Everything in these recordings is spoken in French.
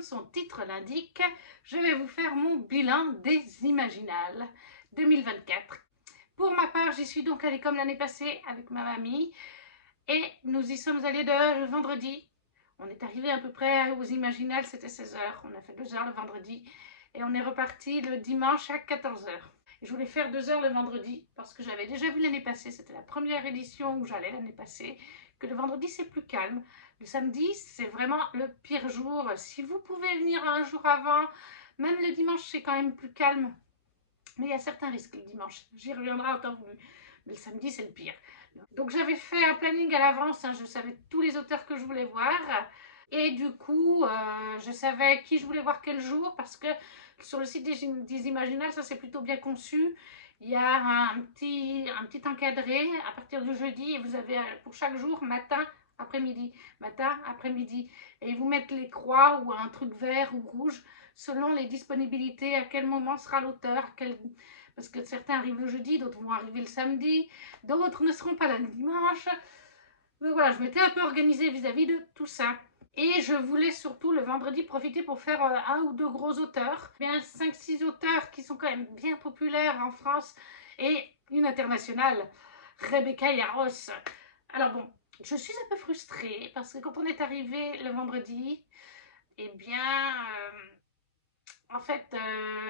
comme son titre l'indique, je vais vous faire mon bilan des Imaginales 2024. Pour ma part, j'y suis donc allée comme l'année passée avec ma mamie et nous y sommes allés le vendredi. On est arrivé à peu près aux Imaginales, c'était 16 h. On a fait 2 heures le vendredi et on est reparti le dimanche à 14 h. Je voulais faire 2 heures le vendredi parce que j'avais déjà vu l'année passée, c'était la première édition où j'allais l'année passée, que le vendredi c'est plus calme. Le samedi c'est vraiment le pire jour. Si vous pouvez venir un jour avant, même le dimanche c'est quand même plus calme. Mais il y a certains risques le dimanche, j'y reviendrai en temps voulu. Mais le samedi c'est le pire. Donc j'avais fait un planning à l'avance, je savais tous les auteurs que je voulais voir. Et du coup, je savais qui je voulais voir quel jour, parce que sur le site des Imaginales, ça c'est plutôt bien conçu. Il y a un petit encadré à partir du jeudi, et vous avez pour chaque jour, matin, après-midi, matin, après-midi. Et ils vous mettent les croix ou un truc vert ou rouge, selon les disponibilités, à quel moment sera l'auteur, parce que certains arrivent le jeudi, d'autres vont arriver le samedi, d'autres ne seront pas là le dimanche. Donc voilà, je m'étais un peu organisée vis-à-vis de tout ça. Et je voulais surtout le vendredi profiter pour faire un ou deux gros auteurs. Bien 5-6 auteurs qui sont quand même bien populaires en France et une internationale, Rebecca Yarros. Alors bon, je suis un peu frustrée parce que quand on est arrivé le vendredi, eh bien, en fait,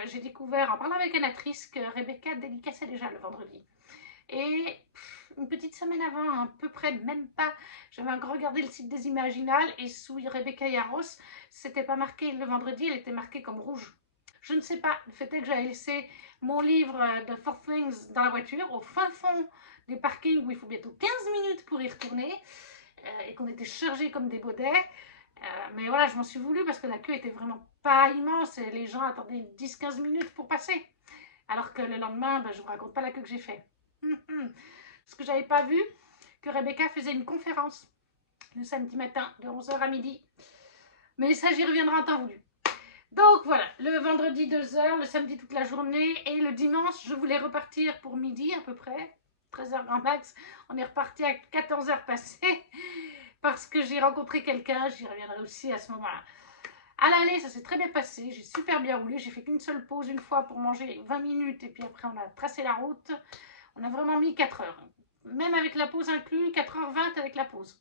j'ai découvert en parlant avec une actrice que Rebecca dédicaçait déjà le vendredi. Et une petite semaine avant, à peu près, même pas, j'avais encore regardé le site des Imaginales et sous Rebecca Yarros, c'était pas marqué le vendredi, elle était marquée comme rouge. Je ne sais pas, le fait est que j'avais laissé mon livre de Four Things dans la voiture, au fin fond des parkings où il faut bientôt 15 minutes pour y retourner, et qu'on était chargés comme des baudets. Mais voilà, je m'en suis voulu parce que la queue était vraiment pas immense et les gens attendaient 10-15 minutes pour passer. Alors que le lendemain, je ne vous raconte pas la queue que j'ai fait. Parce que j'avais pas vu que Rebecca faisait une conférence le samedi matin de 11 h à midi. Mais ça, j'y reviendrai en temps voulu. Donc voilà, le vendredi 2 h, le samedi toute la journée et le dimanche, je voulais repartir pour midi à peu près, 13 h grand max. On est reparti à 14 h passées parce que j'ai rencontré quelqu'un, j'y reviendrai aussi à ce moment-là. À l'aller, ça s'est très bien passé, j'ai super bien roulé, j'ai fait qu'une seule pause une fois pour manger 20 minutes et puis après on a tracé la route. On a vraiment mis 4 heures, même avec la pause inclus, 4h20 avec la pause.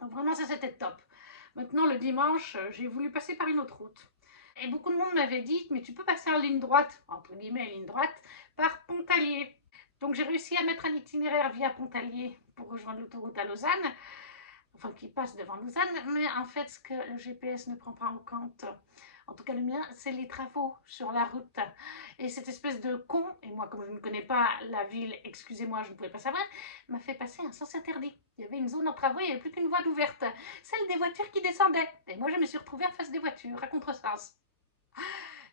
Donc vraiment ça c'était top. Maintenant le dimanche, j'ai voulu passer par une autre route. Et beaucoup de monde m'avait dit, mais tu peux passer en ligne droite, entre guillemets ligne droite, par Pontarlier. Donc j'ai réussi à mettre un itinéraire via Pontarlier pour rejoindre l'autoroute à Lausanne, enfin qui passe devant Lausanne, mais en fait ce que le GPS ne prend pas en compte, en tout cas le mien, c'est les travaux sur la route. Et cette espèce de con, et moi comme je ne connais pas la ville, excusez-moi, je ne pouvais pas savoir, m'a fait passer un sens interdit. Il y avait une zone en travaux, il n'y avait plus qu'une voie d'ouverte, celle des voitures qui descendaient. Et moi je me suis retrouvée en face des voitures, à contresens.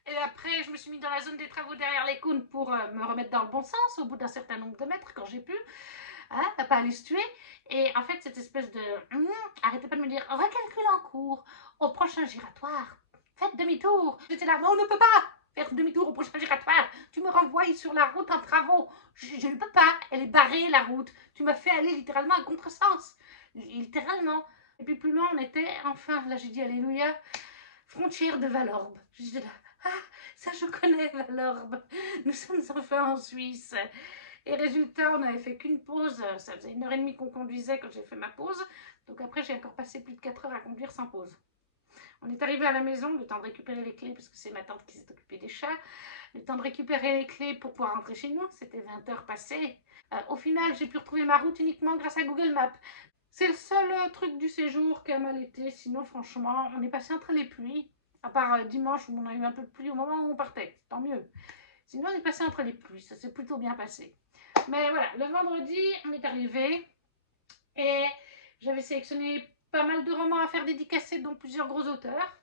Et après, je me suis mis dans la zone des travaux derrière les cônes pour me remettre dans le bon sens au bout d'un certain nombre de mètres quand j'ai pu. T'as pas aller se tuer. Et en fait, cette espèce de... arrêtez pas de me dire, recalcule en cours, au prochain giratoire, faites demi-tour. J'étais là, mais on ne peut pas faire demi-tour au prochain giratoire. Tu me renvoies sur la route en travaux. Je ne peux pas, elle est barrée la route. Tu m'as fait aller littéralement à contresens. Littéralement. Et puis plus loin, on était, enfin, là j'ai dit alléluia, frontière de Valorbe. J'étais là, ça je connais Valorbe. Nous sommes enfin en Suisse. Et résultat, on n'avait fait qu'une pause. Ça faisait 1h30 qu'on conduisait quand j'ai fait ma pause. Donc après, j'ai encore passé plus de 4 heures à conduire sans pause. On est arrivé à la maison, le temps de récupérer les clés, parce que c'est ma tante qui s'est occupée des chats. Le temps de récupérer les clés pour pouvoir rentrer chez nous. C'était 20 h passées. Au final, j'ai pu retrouver ma route uniquement grâce à Google Maps. C'est le seul truc du séjour qui a mal été. Sinon, franchement, on est passé entre les pluies. À part dimanche où on a eu un peu de pluie au moment où on partait. Tant mieux. Sinon, on est passé entre les pluies. Ça s'est plutôt bien passé. Mais voilà, le vendredi, on est arrivé et j'avais sélectionné pas mal de romans à faire dédicacer, dont plusieurs gros auteurs.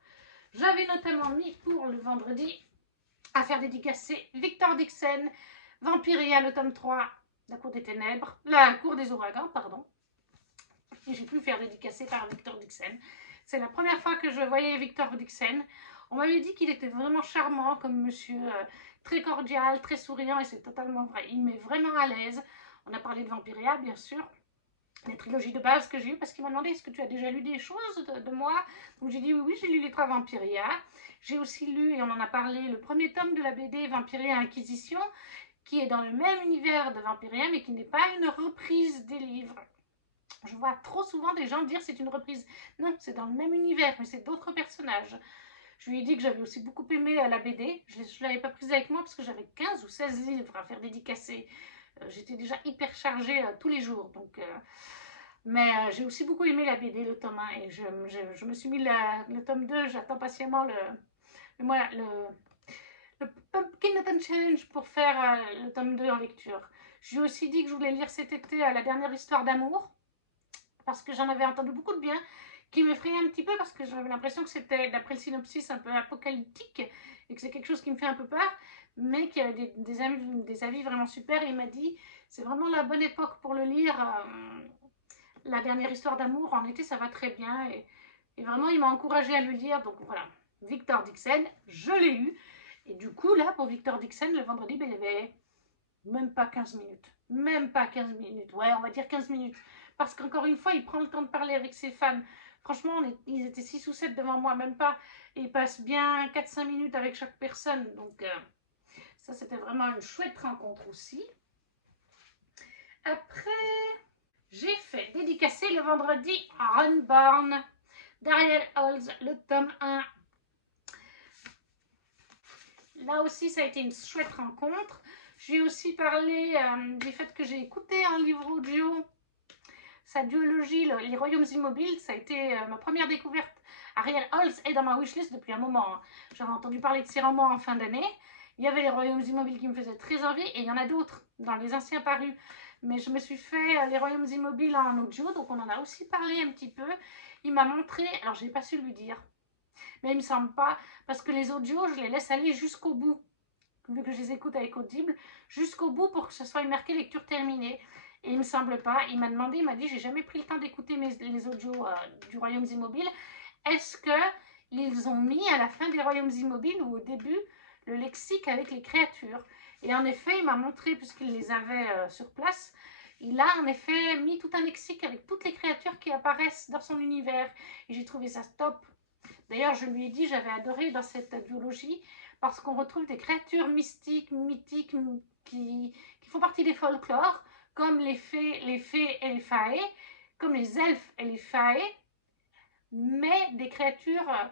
J'avais notamment mis pour le vendredi à faire dédicacer Victor Dixon, Vampiria, le tome 3, La Cour des Ténèbres, La Cour des Ouragans, pardon. Et j'ai pu faire dédicacer par Victor Dixon. C'est la première fois que je voyais Victor Dixon. On m'avait dit qu'il était vraiment charmant comme monsieur, très cordial, très souriant, et c'est totalement vrai. Il me met vraiment à l'aise. On a parlé de Vampiria, bien sûr. les trilogies de base que j'ai eues, parce qu'il m'a demandé est-ce que tu as déjà lu des choses de moi. Donc j'ai dit oui, j'ai lu les 3 Vampiria. J'ai aussi lu, et on en a parlé, le premier tome de la BD Vampiria Inquisition, qui est dans le même univers de Vampiria, mais qui n'est pas une reprise des livres. Je vois trop souvent des gens dire c'est une reprise. Non, c'est dans le même univers, mais c'est d'autres personnages. Je lui ai dit que j'avais aussi beaucoup aimé la BD. Je ne l'avais pas prise avec moi parce que j'avais 15 ou 16 livres à faire dédicacer. J'étais déjà hyper chargée tous les jours. Donc, mais j'ai aussi beaucoup aimé la BD, le tome 1. Et je me suis mis le tome 2. J'attends patiemment le Pumpkin Nut Challenge pour faire le tome 2 en lecture. Je lui ai aussi dit que je voulais lire cet été la dernière histoire d'amour. Parce que j'en avais entendu beaucoup de bien, qui m'effrayait un petit peu parce que j'avais l'impression que c'était, d'après le synopsis, un peu apocalyptique et que c'est quelque chose qui me fait un peu peur, mais qu'il y avait des avis vraiment super. Et il m'a dit c'est vraiment la bonne époque pour le lire. La dernière histoire d'amour, en été, ça va très bien. Et vraiment, il m'a encouragée à le lire. Donc voilà, Victor Dixon, je l'ai eu. Et du coup, là, pour Victor Dixon, le vendredi, ben, il y avait même pas 15 minutes. Même pas 15 minutes. Ouais, on va dire 15 minutes. Parce qu'encore une fois, il prend le temps de parler avec ses fans. Franchement, ils étaient 6 ou 7 devant moi, même pas. Et il passe bien 4-5 minutes avec chaque personne. Donc, ça, c'était vraiment une chouette rencontre aussi. Après, j'ai fait dédicacer le vendredi à Runborn d'Ariel Holz, le tome 1. Là aussi, ça a été une chouette rencontre. J'ai aussi parlé du fait que j'ai écouté un livre audio, sa duologie, Les Royaumes Immobiles. Ça a été ma première découverte. Ariel Holz est dans ma wishlist depuis un moment. J'avais entendu parler de ses romans en fin d'année. Il y avait Les Royaumes Immobiles qui me faisaient très envie et il y en a d'autres dans les anciens parus. Mais je me suis fait Les Royaumes Immobiles en audio, donc on en a aussi parlé un petit peu. Il m'a montré, alors je n'ai pas su lui dire, mais il me semble pas, parce que les audios, je les laisse aller jusqu'au bout, vu que je les écoute avec Audible, jusqu'au bout pour que ce soit marqué lecture terminée. Et il me semble pas, il m'a demandé, il m'a dit, j'ai jamais pris le temps d'écouter les audios du Royaumes Immobiles. Est-ce qu'ils ont mis à la fin des Royaumes Immobiles ou au début le lexique avec les créatures? Et en effet, il m'a montré, puisqu'il les avait sur place, il a en effet mis tout un lexique avec toutes les créatures qui apparaissent dans son univers. Et j'ai trouvé ça top. D'ailleurs, je lui ai dit, j'avais adoré dans cette duologie, parce qu'on retrouve des créatures mystiques, mythiques, qui font partie des folklores, comme les fées et les faées, comme les elfes et les faées, mais des créatures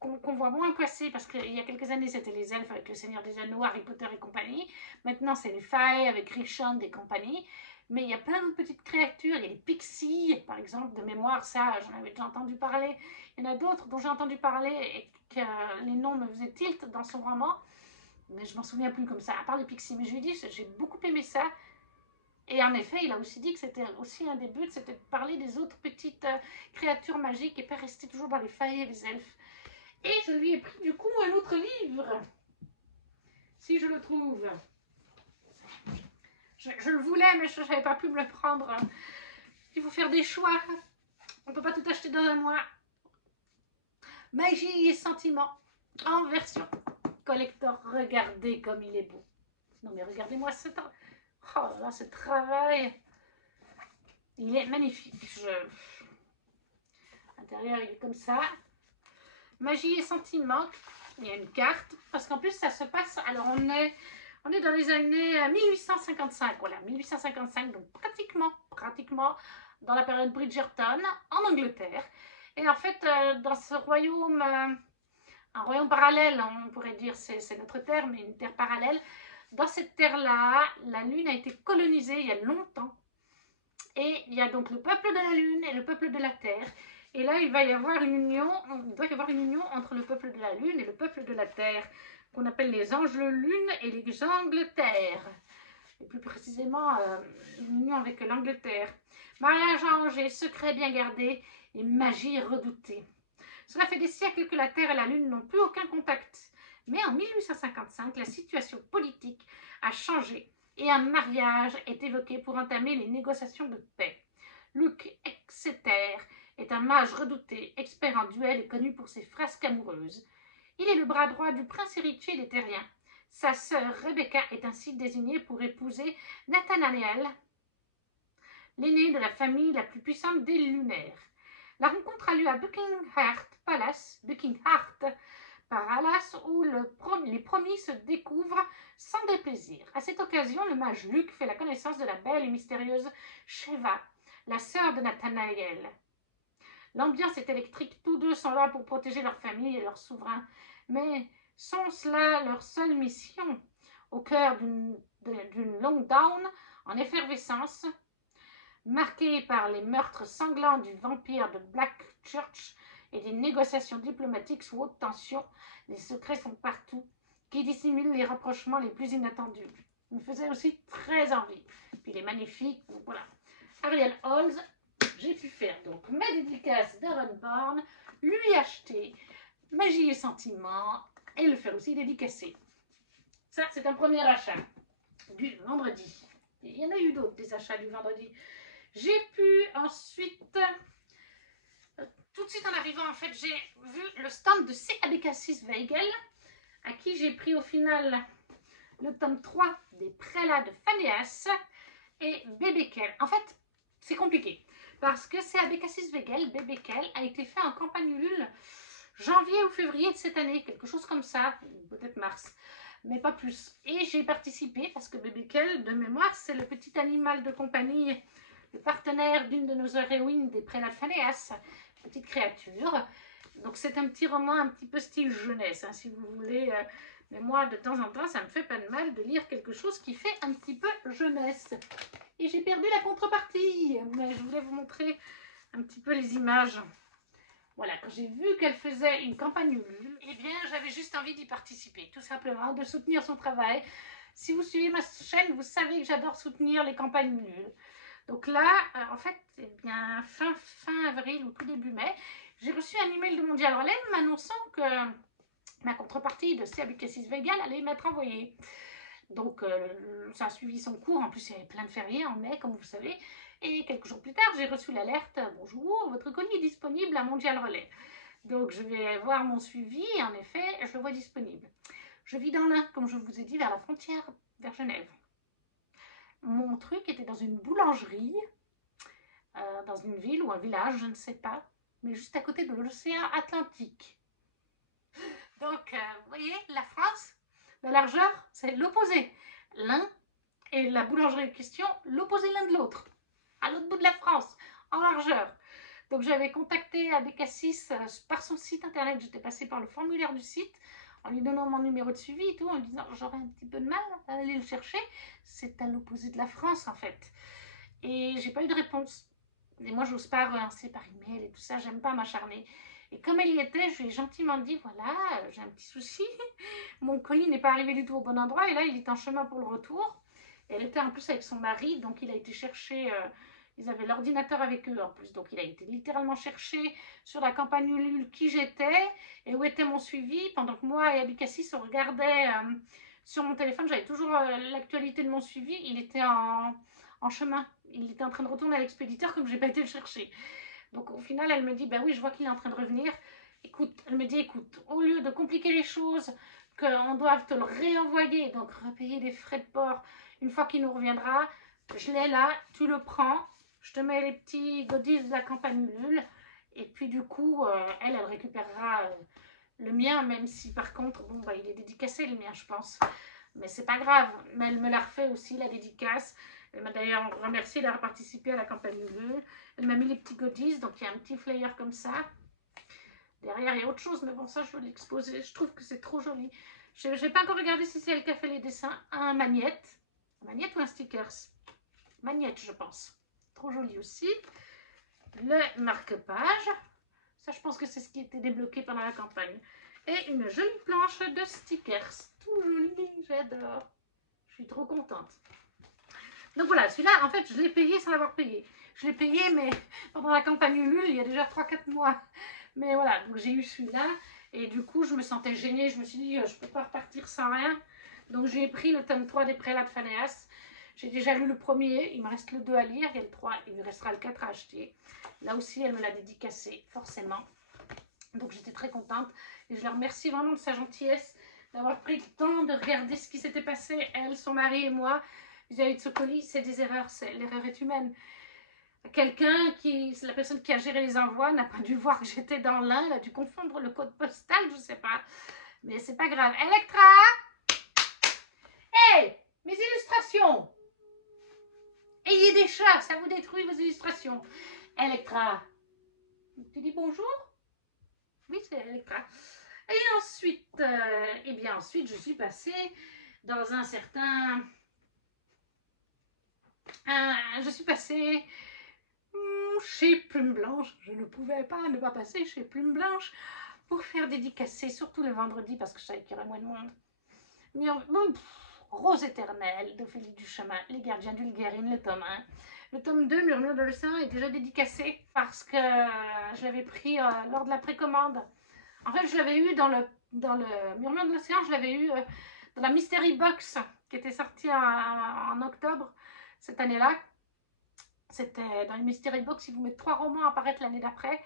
qu'on voit moins passer, parce qu'il y a quelques années, c'était les elfes avec le Seigneur des Anneaux, Harry Potter et compagnie. Maintenant, c'est les faées avec Richard et compagnie. Mais il y a plein de petites créatures. Il y a les pixies, par exemple, de mémoire, ça, j'en avais déjà entendu parler. Il y en a d'autres dont j'ai entendu parler et que les noms me faisaient tilt dans son roman. Mais je m'en souviens plus comme ça, à part les pixies. Mais je lui ai dit, j'ai beaucoup aimé ça. Et en effet, il a aussi dit que c'était aussi un des buts, c'était de parler des autres petites créatures magiques et pas rester toujours dans les faées et les elfes. Et je lui ai pris du coup un autre livre, si je le trouve. Je le voulais, mais je n'avais pas pu me le prendre. Il faut faire des choix. On ne peut pas tout acheter dans un mois. Magie et sentiments, en version collector. Regardez comme il est beau. Non mais regardez-moi ce travail. Oh là, ce travail. Il est magnifique. L'intérieur, il est comme ça. Magie et sentiments. Il y a une carte. Parce qu'en plus, ça se passe... Alors, on est dans les années 1855. Voilà, 1855. Donc, pratiquement dans la période Bridgerton, en Angleterre. Et en fait, dans ce royaume... un royaume parallèle, on pourrait dire, c'est notre terre, mais une terre parallèle. Dans cette terre-là, la Lune a été colonisée il y a longtemps. Et il y a donc le peuple de la Lune et le peuple de la Terre. Et là, il doit y avoir une union entre le peuple de la Lune et le peuple de la Terre, qu'on appelle les anges Lune et les angles Terre. Et plus précisément, une union avec l'Angleterre. Mariage arrangé, secret bien gardé et magie redoutée. Cela fait des siècles que la Terre et la Lune n'ont plus aucun contact. Mais en 1855, la situation politique a changé et un mariage est évoqué pour entamer les négociations de paix. Luc Exeter est un mage redouté, expert en duel et connu pour ses frasques amoureuses. Il est le bras droit du prince héritier des Terriens. Sa sœur Rebecca est ainsi désignée pour épouser Nathanael, l'aîné de la famille la plus puissante des lunaires. La rencontre a lieu à Buckingham Palace, où les promis se découvrent sans déplaisir. À cette occasion, le mage Luc fait la connaissance de la belle et mystérieuse Sheva, la sœur de Nathanaël. L'ambiance est électrique, tous deux sont là pour protéger leur famille et leur souverain. Mais sont-ce là leur seule mission? Au cœur d'une Longdown en effervescence, marquée par les meurtres sanglants du vampire de Blackchurch et des négociations diplomatiques sous haute tension, les secrets sont partout, qui dissimulent les rapprochements les plus inattendus. Il me faisait aussi très envie. Puis il est magnifique, donc voilà. Ariel Holz, j'ai pu faire donc ma dédicace d'Aaron, lui acheter Magie et Sentiments et le faire aussi dédicacer. Ça, c'est un premier achat du vendredi. Il y en a eu d'autres, des achats du vendredi. J'ai pu ensuite, tout de suite en arrivant, en fait, j'ai vu le stand de CABK6 Weigel, à qui j'ai pris au final le tome 3 des Prélats de Phanéas et Bébekel. En fait, c'est compliqué, parce que CABK6 Weigel, Bébekel, a été fait en campagne Ulule janvier ou février de cette année, quelque chose comme ça, peut-être mars, mais pas plus. Et j'ai participé, parce que Bébekel, de mémoire, c'est le petit animal de compagnie, le partenaire d'une de nos héroïnes des Prélats de Phanéas, petite créature. Donc c'est un petit roman un petit peu style jeunesse, hein, si vous voulez. Mais moi, de temps en temps, ça me fait pas de mal de lire quelque chose qui fait un petit peu jeunesse. Et j'ai perdu la contrepartie, mais je voulais vous montrer un petit peu les images. Voilà, quand j'ai vu qu'elle faisait une campagne Ulule, eh bien, j'avais juste envie d'y participer, tout simplement, de soutenir son travail. Si vous suivez ma chaîne, vous savez que j'adore soutenir les campagnes Ulule. Donc là, en fait, eh bien, fin avril ou tout début mai, j'ai reçu un email de Mondial Relais m'annonçant que ma contrepartie de CABK6 Weigel allait m'être envoyée. Donc, ça a suivi son cours. En plus, il y avait plein de fériés en mai, comme vous savez. Et quelques jours plus tard, j'ai reçu l'alerte « Bonjour, votre colis est disponible à Mondial Relais ». Donc, je vais voir mon suivi. Et en effet, je le vois disponible. Je vis dans l'Ain, comme je vous ai dit, vers la frontière, vers Genève. Mon truc était dans une boulangerie, dans une ville ou un village, je ne sais pas, mais juste à côté de l'océan Atlantique. Donc, vous voyez, la France, la largeur, c'est l'opposé. L'un et la boulangerie en question, l'opposé l'un de l'autre, à l'autre bout de la France, en largeur. Donc, j'avais contacté ABK6 par son site internet, j'étais passée par le formulaire du site, en lui donnant mon numéro de suivi et tout, en lui disant j'aurais un petit peu de mal à aller le chercher, c'est à l'opposé de la France en fait. Et j'ai pas eu de réponse. Et moi, j'ose pas relancer par email et tout ça, j'aime pas m'acharner. Et comme elle y était, je lui ai gentiment dit voilà, j'ai un petit souci, mon colis n'est pas arrivé du tout au bon endroit et là, il est en chemin pour le retour. Et elle était en plus avec son mari, donc il a été chercher. Ils avaient l'ordinateur avec eux en plus, donc il a été littéralement cherché sur la campagne Ulule qui j'étais et où était mon suivi, pendant que moi et ABK6 on regardait sur mon téléphone, j'avais toujours l'actualité de mon suivi, il était en chemin, il était en train de retourner à l'expéditeur comme je n'ai pas été le chercher. Donc au final elle me dit, ben oui je vois qu'il est en train de revenir, écoute, elle me dit écoute, au lieu de compliquer les choses, qu'on doive te le réenvoyer, donc repayer les frais de port une fois qu'il nous reviendra, je l'ai là, tu le prends, je te mets les petits goodies de la campagne Ulule, et puis du coup, elle récupérera le mien, même si par contre, bon, bah, il est dédicacé le mien, je pense. Mais c'est pas grave, mais elle me l'a refait aussi, la dédicace. Elle m'a d'ailleurs remercié d'avoir participé à la campagne Ulule. Elle m'a mis les petits goodies, donc il y a un petit flyer comme ça. Derrière, il y a autre chose, mais bon, ça, je vais l'exposer. Je trouve que c'est trop joli. Je n'ai pas encore regardé si c'est elle qui a fait les dessins. Un magnette. Un magnette ou un stickers? Magnette, je pense. Trop joli aussi. Le marque-page. Ça, je pense que c'est ce qui était débloqué pendant la campagne. Et une jolie planche de stickers. Tout joli, j'adore. Je suis trop contente. Donc voilà, celui-là, en fait, je l'ai payé sans l'avoir payé. Je l'ai payé, mais pendant la campagne Ulule, il y a déjà 3-4 mois. Mais voilà, donc j'ai eu celui-là. Et du coup, je me sentais gênée. Je me suis dit, je ne peux pas repartir sans rien. Donc j'ai pris le tome 3 des Prélats de Phanéas. J'ai déjà lu le premier. Il me reste le 2 à lire. Il y a le 3. Il me restera le 4 à acheter. Là aussi, elle me l'a dédicacé, forcément. Donc j'étais très contente. Et je la remercie vraiment de sa gentillesse, d'avoir pris le temps de regarder ce qui s'était passé, elle, son mari et moi, vis-à-vis de ce colis. C'est des erreurs. L'erreur est humaine. quelqu'un qui, la personne qui a géré les envois n'a pas dû voir que j'étais dans l'Ain, elle a dû confondre le code postal, je sais pas. Mais c'est pas grave. Electra! Hey! Mes illustrations! Ayez des chats, ça vous détruit vos illustrations. Electra! Tu dis bonjour? Oui, c'est Electra. Et ensuite, eh bien ensuite, je suis passée dans un certain... je suis passée chez Plume Blanche. Je ne pouvais pas ne pas passer chez Plume Blanche pour faire dédicacer, surtout le vendredi, parce que je savais qu'il y aurait moins de monde. Mais bon, Rose éternelle d'Ophélie Duchemin, Les gardiens d'Ulgérine, le tome 1. Le tome 2, Murmure de l'océan, est déjà dédicacé parce que je l'avais pris lors de la précommande. En fait, je l'avais eu dans le Murmure de l'océan, je l'avais eu dans la Mystery Box qui était sortie en octobre cette année-là. C'était dans les Mystery Box, ils vous mettent 3 romans à apparaître l'année d'après.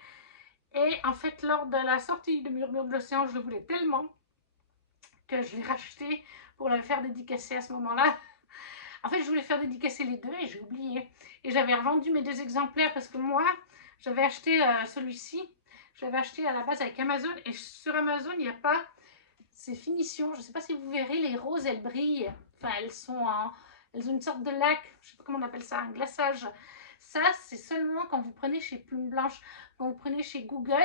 Et en fait, lors de la sortie de Murmure de l'océan, je le voulais tellement que je l'ai racheté pour le faire dédicacer à ce moment-là. En fait, je voulais faire dédicacer les deux et j'ai oublié. Et j'avais revendu mes 2 exemplaires parce que moi, j'avais acheté celui-ci. Je l'avais acheté à la base avec Amazon. Et sur Amazon, il n'y a pas ces finitions. Je ne sais pas si vous verrez, les roses, elles brillent. Enfin, elles ont une sorte de lac. Je ne sais pas comment on appelle ça, un glaçage. Ça, c'est seulement quand vous prenez chez Plume Blanche. Quand vous prenez chez Google,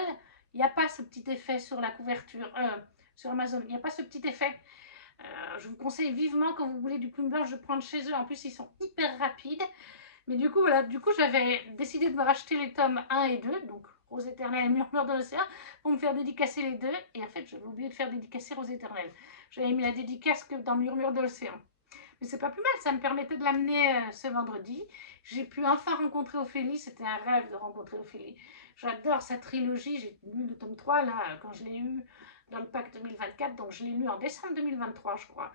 il n'y a pas ce petit effet sur la couverture. Sur Amazon, il n'y a pas ce petit effet. Je vous conseille vivement quand vous voulez du Plume Blanche de prendre chez eux. En plus, ils sont hyper rapides. Mais du coup, voilà, j'avais décidé de me racheter les tomes 1 et 2, donc Rose éternelle et Murmure de l'océan, pour me faire dédicacer les deux. Et en fait, j'avais oublié de faire dédicacer Rose éternelle. J'avais mis la dédicace que dans Murmure de l'océan. Mais c'est pas plus mal, ça me permettait de l'amener ce vendredi. J'ai pu enfin rencontrer Ophélie, c'était un rêve de rencontrer Ophélie. J'adore sa trilogie, j'ai lu le tome 3 là, quand je l'ai eu dans le pack 2024, donc je l'ai lu en décembre 2023 je crois.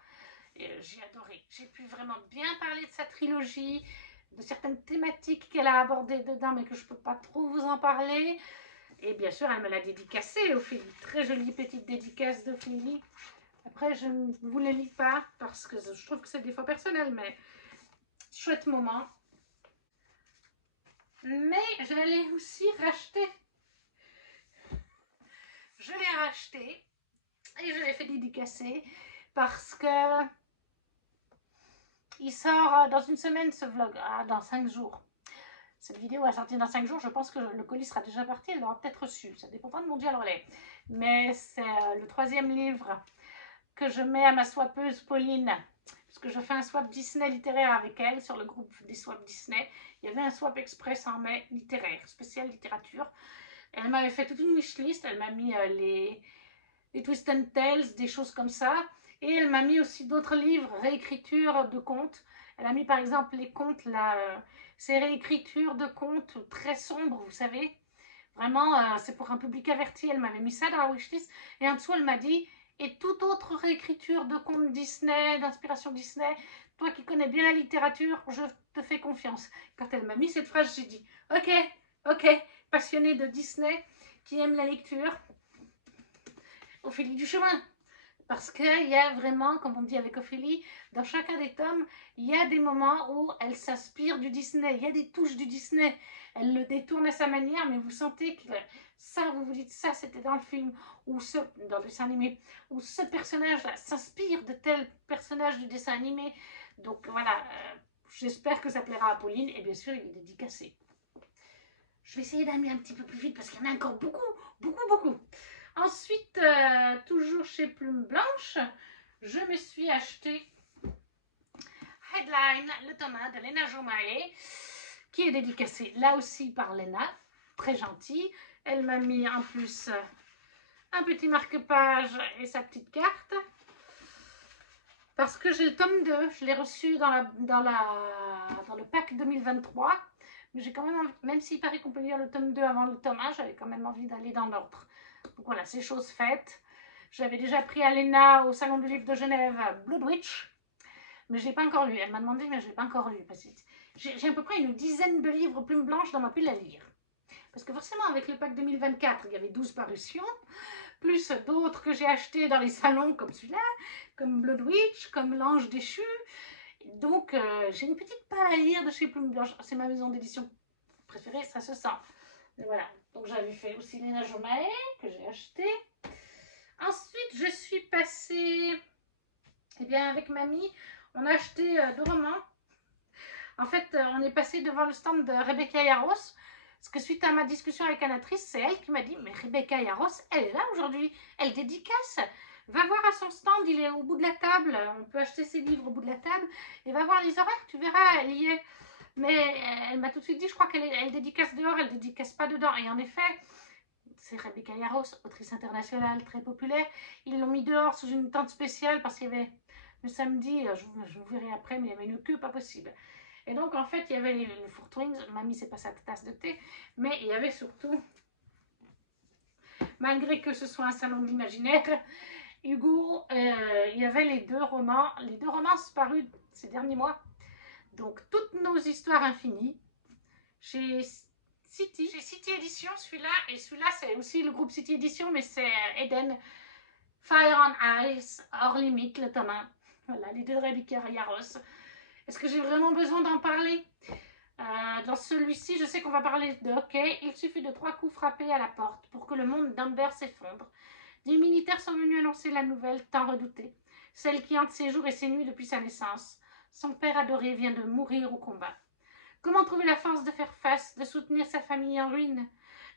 Et j'ai adoré, j'ai pu vraiment bien parler de sa trilogie, de certaines thématiques qu'elle a abordées dedans mais que je ne peux pas trop vous en parler. Et bien sûr elle me l'a dédicacé, Ophélie, très jolie petite dédicace d'Ophélie. Après je ne vous les lis pas parce que je trouve que c'est des fois personnel, mais chouette moment. Mais je l'ai aussi racheté. Je l'ai racheté et je l'ai fait dédicacer parce que il sort dans une semaine ce vlog, dans 5 jours. Cette vidéo va sortir dans 5 jours, je pense que le colis sera déjà parti, elle l'aura peut-être reçu, ça dépendra de mon dialogue relais. Mais c'est le 3e livre que je mets à ma swappeuse Pauline, puisque je fais un swap Disney littéraire avec elle sur le groupe des swaps Disney. Il y avait un swap express en mai littéraire, spécial littérature. Elle m'avait fait toute une wishlist, elle m'a mis les Twist and Tales, des choses comme ça. Et elle m'a mis aussi d'autres livres, réécriture de contes. Elle a mis par exemple les contes, ces réécritures de contes très sombres, vous savez. Vraiment, c'est pour un public averti. Elle m'avait mis ça dans la wishlist. Et en dessous, elle m'a dit, et toute autre réécriture de contes Disney, d'inspiration Disney, toi qui connais bien la littérature, je te fais confiance. Quand elle m'a mis cette phrase, j'ai dit, ok, passionnée de Disney, qui aime la lecture, Ophélie Duchemin. Parce qu'il y a vraiment, comme on dit avec Ophélie, dans chacun des tomes, il y a des moments où elle s'inspire du Disney. Il y a des touches du Disney. Elle le détourne à sa manière, mais vous sentez que ça, vous vous dites, ça c'était dans le film, ou dans le dessin animé, ou ce personnage-là s'inspire de tel personnage du dessin animé. Donc voilà, j'espère que ça plaira à Pauline, et bien sûr, il est dédicacé. Je vais essayer d'amener un petit peu plus vite parce qu'il y en a encore beaucoup. Ensuite, toujours chez Plume Blanche, je me suis acheté Headline, le tome 1 de Léna Jomaé, qui est dédicacé là aussi par Léna, très gentille. Elle m'a mis en plus un petit marque-page et sa petite carte. Parce que j'ai le tome 2, je l'ai reçu dans le pack 2023. Mais j'ai quand même envie, même s'il paraît qu'on peut lire le tome 2 avant le tome 1, j'avais quand même envie d'aller dans l'ordre. Donc voilà, c'est chose faite. J'avais déjà pris à Léna au Salon du Livre de Genève Blood Witch, mais je ne l'ai pas encore lu. Elle m'a demandé, mais je ne l'ai pas encore lu. J'ai à peu près une dizaine de livres Plume Blanche dans ma pile à lire. Parce que forcément, avec le pack 2024, il y avait 12 parutions, plus d'autres que j'ai achetés dans les salons comme celui-là, comme Blood Witch, comme L'Ange déchu. Donc, j'ai une petite palle à lire de chez Plume Blanche. C'est ma maison d'édition préféré, ça se sent. Et voilà, donc j'avais fait aussi Léna Jomae, que j'ai acheté. Ensuite, je suis passée, eh bien, avec mamie, on a acheté 2 romans. En fait, on est passé devant le stand de Rebecca Yarros, parce que suite à ma discussion avec Anatrice, c'est elle qui m'a dit, mais Rebecca Yarros, elle est là aujourd'hui, elle dédicace. Va voir à son stand, il est au bout de la table, on peut acheter ses livres au bout de la table, et va voir les horaires, tu verras, elle y est. Mais elle m'a tout de suite dit, je crois qu'elle dédicace dehors, elle dédicace pas dedans. Et en effet, c'est Rebecca Yarros, autrice internationale très populaire. Ils l'ont mis dehors sous une tente spéciale parce qu'il y avait le samedi, je vous verrai après, mais il y avait une queue pas possible. Et donc en fait, il y avait les Four Twins, mamie c'est pas sa tasse de thé, mais il y avait surtout, malgré que ce soit un salon de l'imaginaire, Hugo, il y avait les deux romances parues ces derniers mois. Donc toutes nos histoires infinies, chez City Edition, celui-là, et celui-là c'est aussi le groupe City Edition, mais c'est Eden, Fire on Ice, Hors Limite, le tome 1. Voilà, les deux de Rebecca Yarros. Est-ce que j'ai vraiment besoin d'en parler? Dans celui-ci, je sais qu'on va parler de hockey. Il suffit de 3 coups frappés à la porte pour que le monde d'Amber s'effondre. Des militaires sont venus annoncer la nouvelle tant redoutée, celle qui hante ses jours et ses nuits depuis sa naissance. Son père adoré vient de mourir au combat. Comment trouver la force de faire face, de soutenir sa famille en ruine?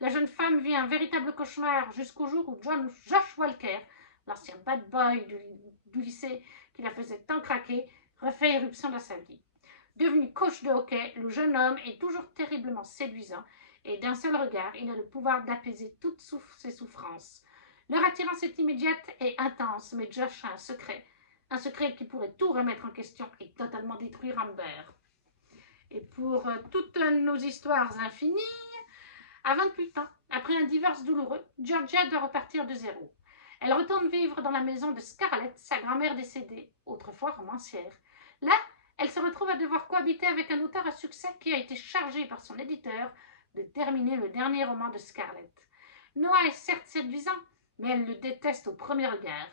La jeune femme vit un véritable cauchemar jusqu'au jour où Josh Walker, l'ancien bad boy du lycée qui la faisait tant craquer, refait éruption dans sa vie. Devenu coach de hockey, le jeune homme est toujours terriblement séduisant et d'un seul regard, il a le pouvoir d'apaiser toutes ses souffrances. Leur attirance est immédiate et intense, mais Josh a un secret qui pourrait tout remettre en question et totalement détruire Amber. Et pour toutes nos histoires infinies, à 28 ans, après un divorce douloureux, Georgia doit repartir de zéro. Elle retourne vivre dans la maison de Scarlett, sa grand-mère décédée, autrefois romancière. Là, elle se retrouve à devoir cohabiter avec un auteur à succès qui a été chargé par son éditeur de terminer le dernier roman de Scarlett. Noah est certes séduisant, mais elle le déteste au premier regard.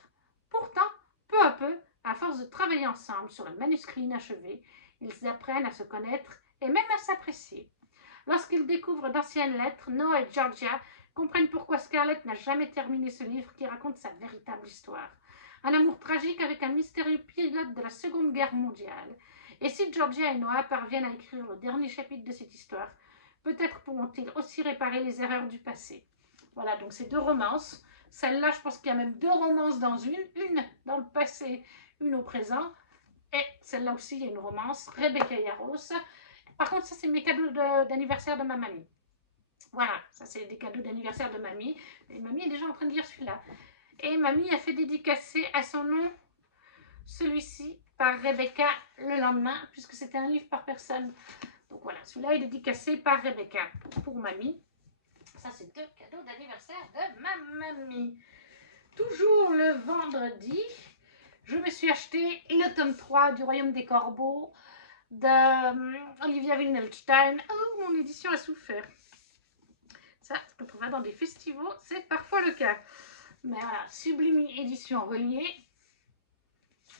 Pourtant, peu à peu, à force de travailler ensemble sur le manuscrit inachevé, ils apprennent à se connaître et même à s'apprécier. Lorsqu'ils découvrent d'anciennes lettres, Noah et Georgia comprennent pourquoi Scarlett n'a jamais terminé ce livre qui raconte sa véritable histoire. Un amour tragique avec un mystérieux pilote de la Seconde Guerre mondiale. Et si Georgia et Noah parviennent à écrire le dernier chapitre de cette histoire, peut-être pourront-ils aussi réparer les erreurs du passé. Voilà, donc c'est 2 romances. Celle-là, je pense qu'il y a même 2 romances dans une dans le passé, une au présent. Et celle-là aussi, il y a une romance, Rebecca Yarros. Par contre, ça, c'est mes cadeaux d'anniversaire de ma mamie. Voilà, ça, c'est des cadeaux d'anniversaire de mamie. Et mamie est déjà en train de lire celui-là. Et mamie a fait dédicacer à son nom celui-ci par Rebecca le lendemain, puisque c'était un livre par personne. Donc voilà, celui-là est dédicacé par Rebecca pour mamie. Ça, c'est 2 cadeaux d'anniversaire de ma mamie. Toujours le vendredi, je me suis acheté le tome 3 du Royaume des Corbeaux d'Olivia Wildenstein. Oh, mon édition a souffert. Ça, quand on va dans des festivals, c'est parfois le cas. Mais voilà, Sublime édition reliée.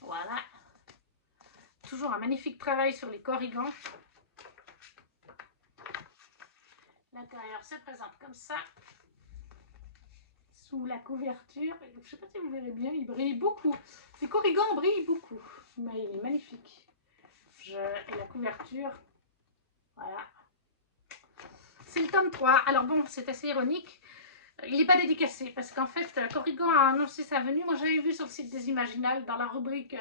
Voilà. Toujours un magnifique travail sur les corrigans. L'intérieur se présente comme ça. Sous la couverture. Je ne sais pas si vous verrez bien, il brille beaucoup. Les corrigans brillent beaucoup. Mais il est magnifique. Et la couverture, voilà. C'est le tome 3. Alors bon, c'est assez ironique. Il n'est pas dédicacé parce qu'en fait, Corrigan a annoncé sa venue. Moi, j'avais vu sur le site des Imaginales, dans la rubrique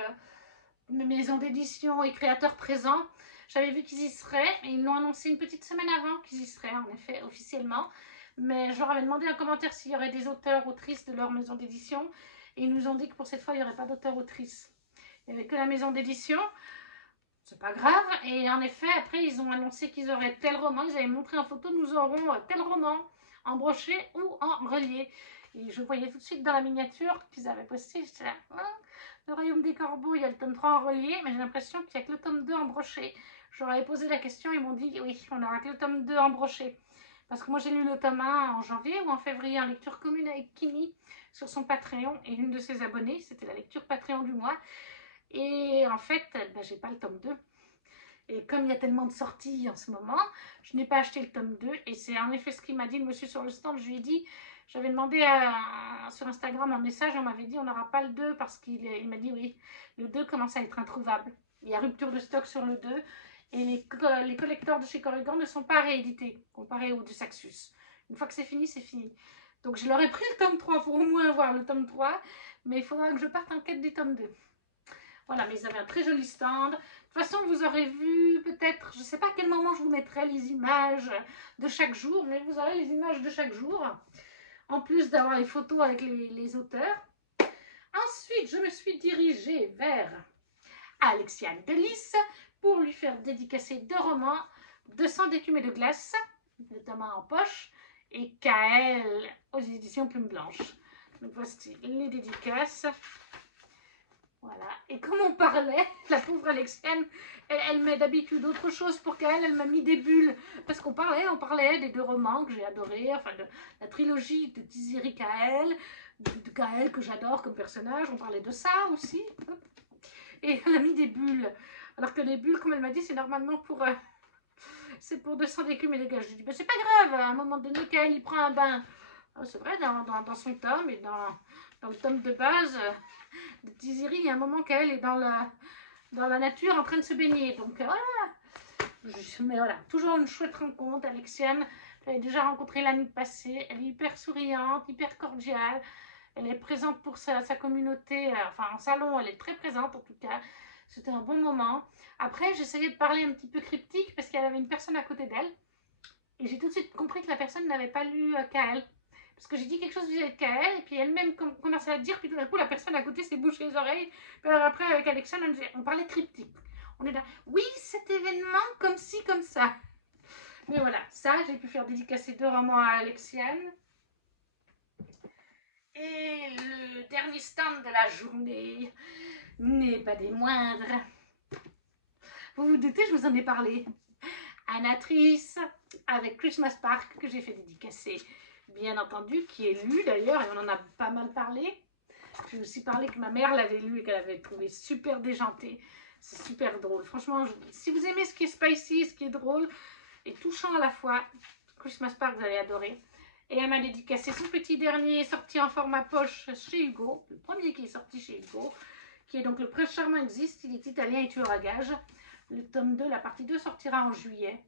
maison d'édition et créateurs présents. J'avais vu qu'ils y seraient. Et ils l'ont annoncé une petite semaine avant qu'ils y seraient, en effet, officiellement. Mais je leur avais demandé en commentaire s'il y aurait des auteurs, autrices de leur maison d'édition. Et ils nous ont dit que pour cette fois, il n'y aurait pas d'auteur, autrice. Il n'y avait que la maison d'édition. C'est pas grave. Et en effet, après, ils ont annoncé qu'ils auraient tel roman. Ils avaient montré en photo, nous aurons tel roman en brochet ou en relié. Et je voyais tout de suite dans la miniature qu'ils avaient posté. J'étais là, le Royaume des Corbeaux, il y a le tome 3 en relié, mais j'ai l'impression qu'il n'y a que le tome 2 en brochet. Je leur avais posé la question, ils m'ont dit oui, on n'aura que le tome 2 en brochet. Parce que moi, j'ai lu le tome 1 en janvier ou en février en lecture commune avec Kimi sur son Patreon et une de ses abonnées. C'était la lecture Patreon du mois. Et en fait, ben, j'ai pas le tome 2. Et comme il y a tellement de sorties en ce moment, je n'ai pas acheté le tome 2. Et c'est en effet ce qu'il m'a dit le monsieur sur le stand. Je lui ai dit, j'avais demandé sur Instagram un message, on m'avait dit on n'aura pas le 2 parce qu'il m'a dit oui, le 2 commence à être introuvable. Il y a rupture de stock sur le 2 et les collecteurs de chez Corrigan ne sont pas réédités comparé aux de Saxus. Une fois que c'est fini, c'est fini. Donc je leur ai pris le tome 3 pour au moins avoir le tome 3, mais il faudra que je parte en quête du tome 2. Voilà, mais ils avaient un très joli stand. De toute façon, vous aurez vu peut-être, je ne sais pas à quel moment je vous mettrai les images de chaque jour, mais vous aurez les images de chaque jour, en plus d'avoir les photos avec les auteurs. Ensuite, je me suis dirigée vers Alexiane Delis pour lui faire dédicacer 2 romans, 200 d'écume et de glace, notamment en poche, et Kael aux éditions Plume Blanche. Donc voici les dédicaces. Voilà, et comme on parlait, la pauvre Alexiane, elle met d'habitude autre chose pour Kael, elle m'a mis des bulles, parce qu'on parlait des 2 romans que j'ai adorés, enfin de la trilogie de Tiziri Kael, de Kael que j'adore comme personnage, on parlait de ça aussi, et elle a mis des bulles, alors que les bulles, comme elle m'a dit, c'est normalement pour... c'est pour 200 d'écume et de glace. Je dis, ben, c'est pas grave, à un moment donné, Kael, il prend un bain. C'est vrai, dans son tome et dans le tome de base de Tiziri, il y a un moment qu'elle est dans la nature en train de se baigner. Donc voilà. Mais voilà, toujours une chouette rencontre. Alexiane, j'avais déjà rencontré l'année passée. Elle est hyper souriante, hyper cordiale. Elle est présente pour sa communauté, enfin en salon, elle est très présente en tout cas. C'était un bon moment. Après, j'essayais de parler un petit peu cryptique parce qu'elle avait une personne à côté d'elle. Et j'ai tout de suite compris que la personne n'avait pas lu Kael. Parce que j'ai dit quelque chose vis-à-vis de Kael, et puis elle-même commençait à dire, puis tout d'un coup, la personne à côté s'est bouché les oreilles. Puis alors après, avec Alexiane, on parlait cryptique. On est là, oui, cet événement, comme ci, comme ça. Mais voilà, ça, j'ai pu faire dédicacer 2 romans à Alexiane. Et le dernier stand de la journée n'est pas des moindres. Vous vous doutez, je vous en ai parlé. Anatrice, avec Christmas Park, que j'ai fait dédicacer, bien entendu, qui est lu d'ailleurs, et on en a pas mal parlé. J'ai aussi parlé que ma mère l'avait lu et qu'elle avait trouvé super déjanté. C'est super drôle. Franchement, si vous aimez ce qui est spicy, ce qui est drôle et touchant à la fois, Christmas Park, vous allez adorer. Et elle m'a dédicacé son petit dernier, sorti en format poche chez Hugo, le premier qui est sorti chez Hugo, qui est donc Le Prince Charmant existe, il est italien et tueur à gages. Le tome 2, la partie 2 sortira en juillet.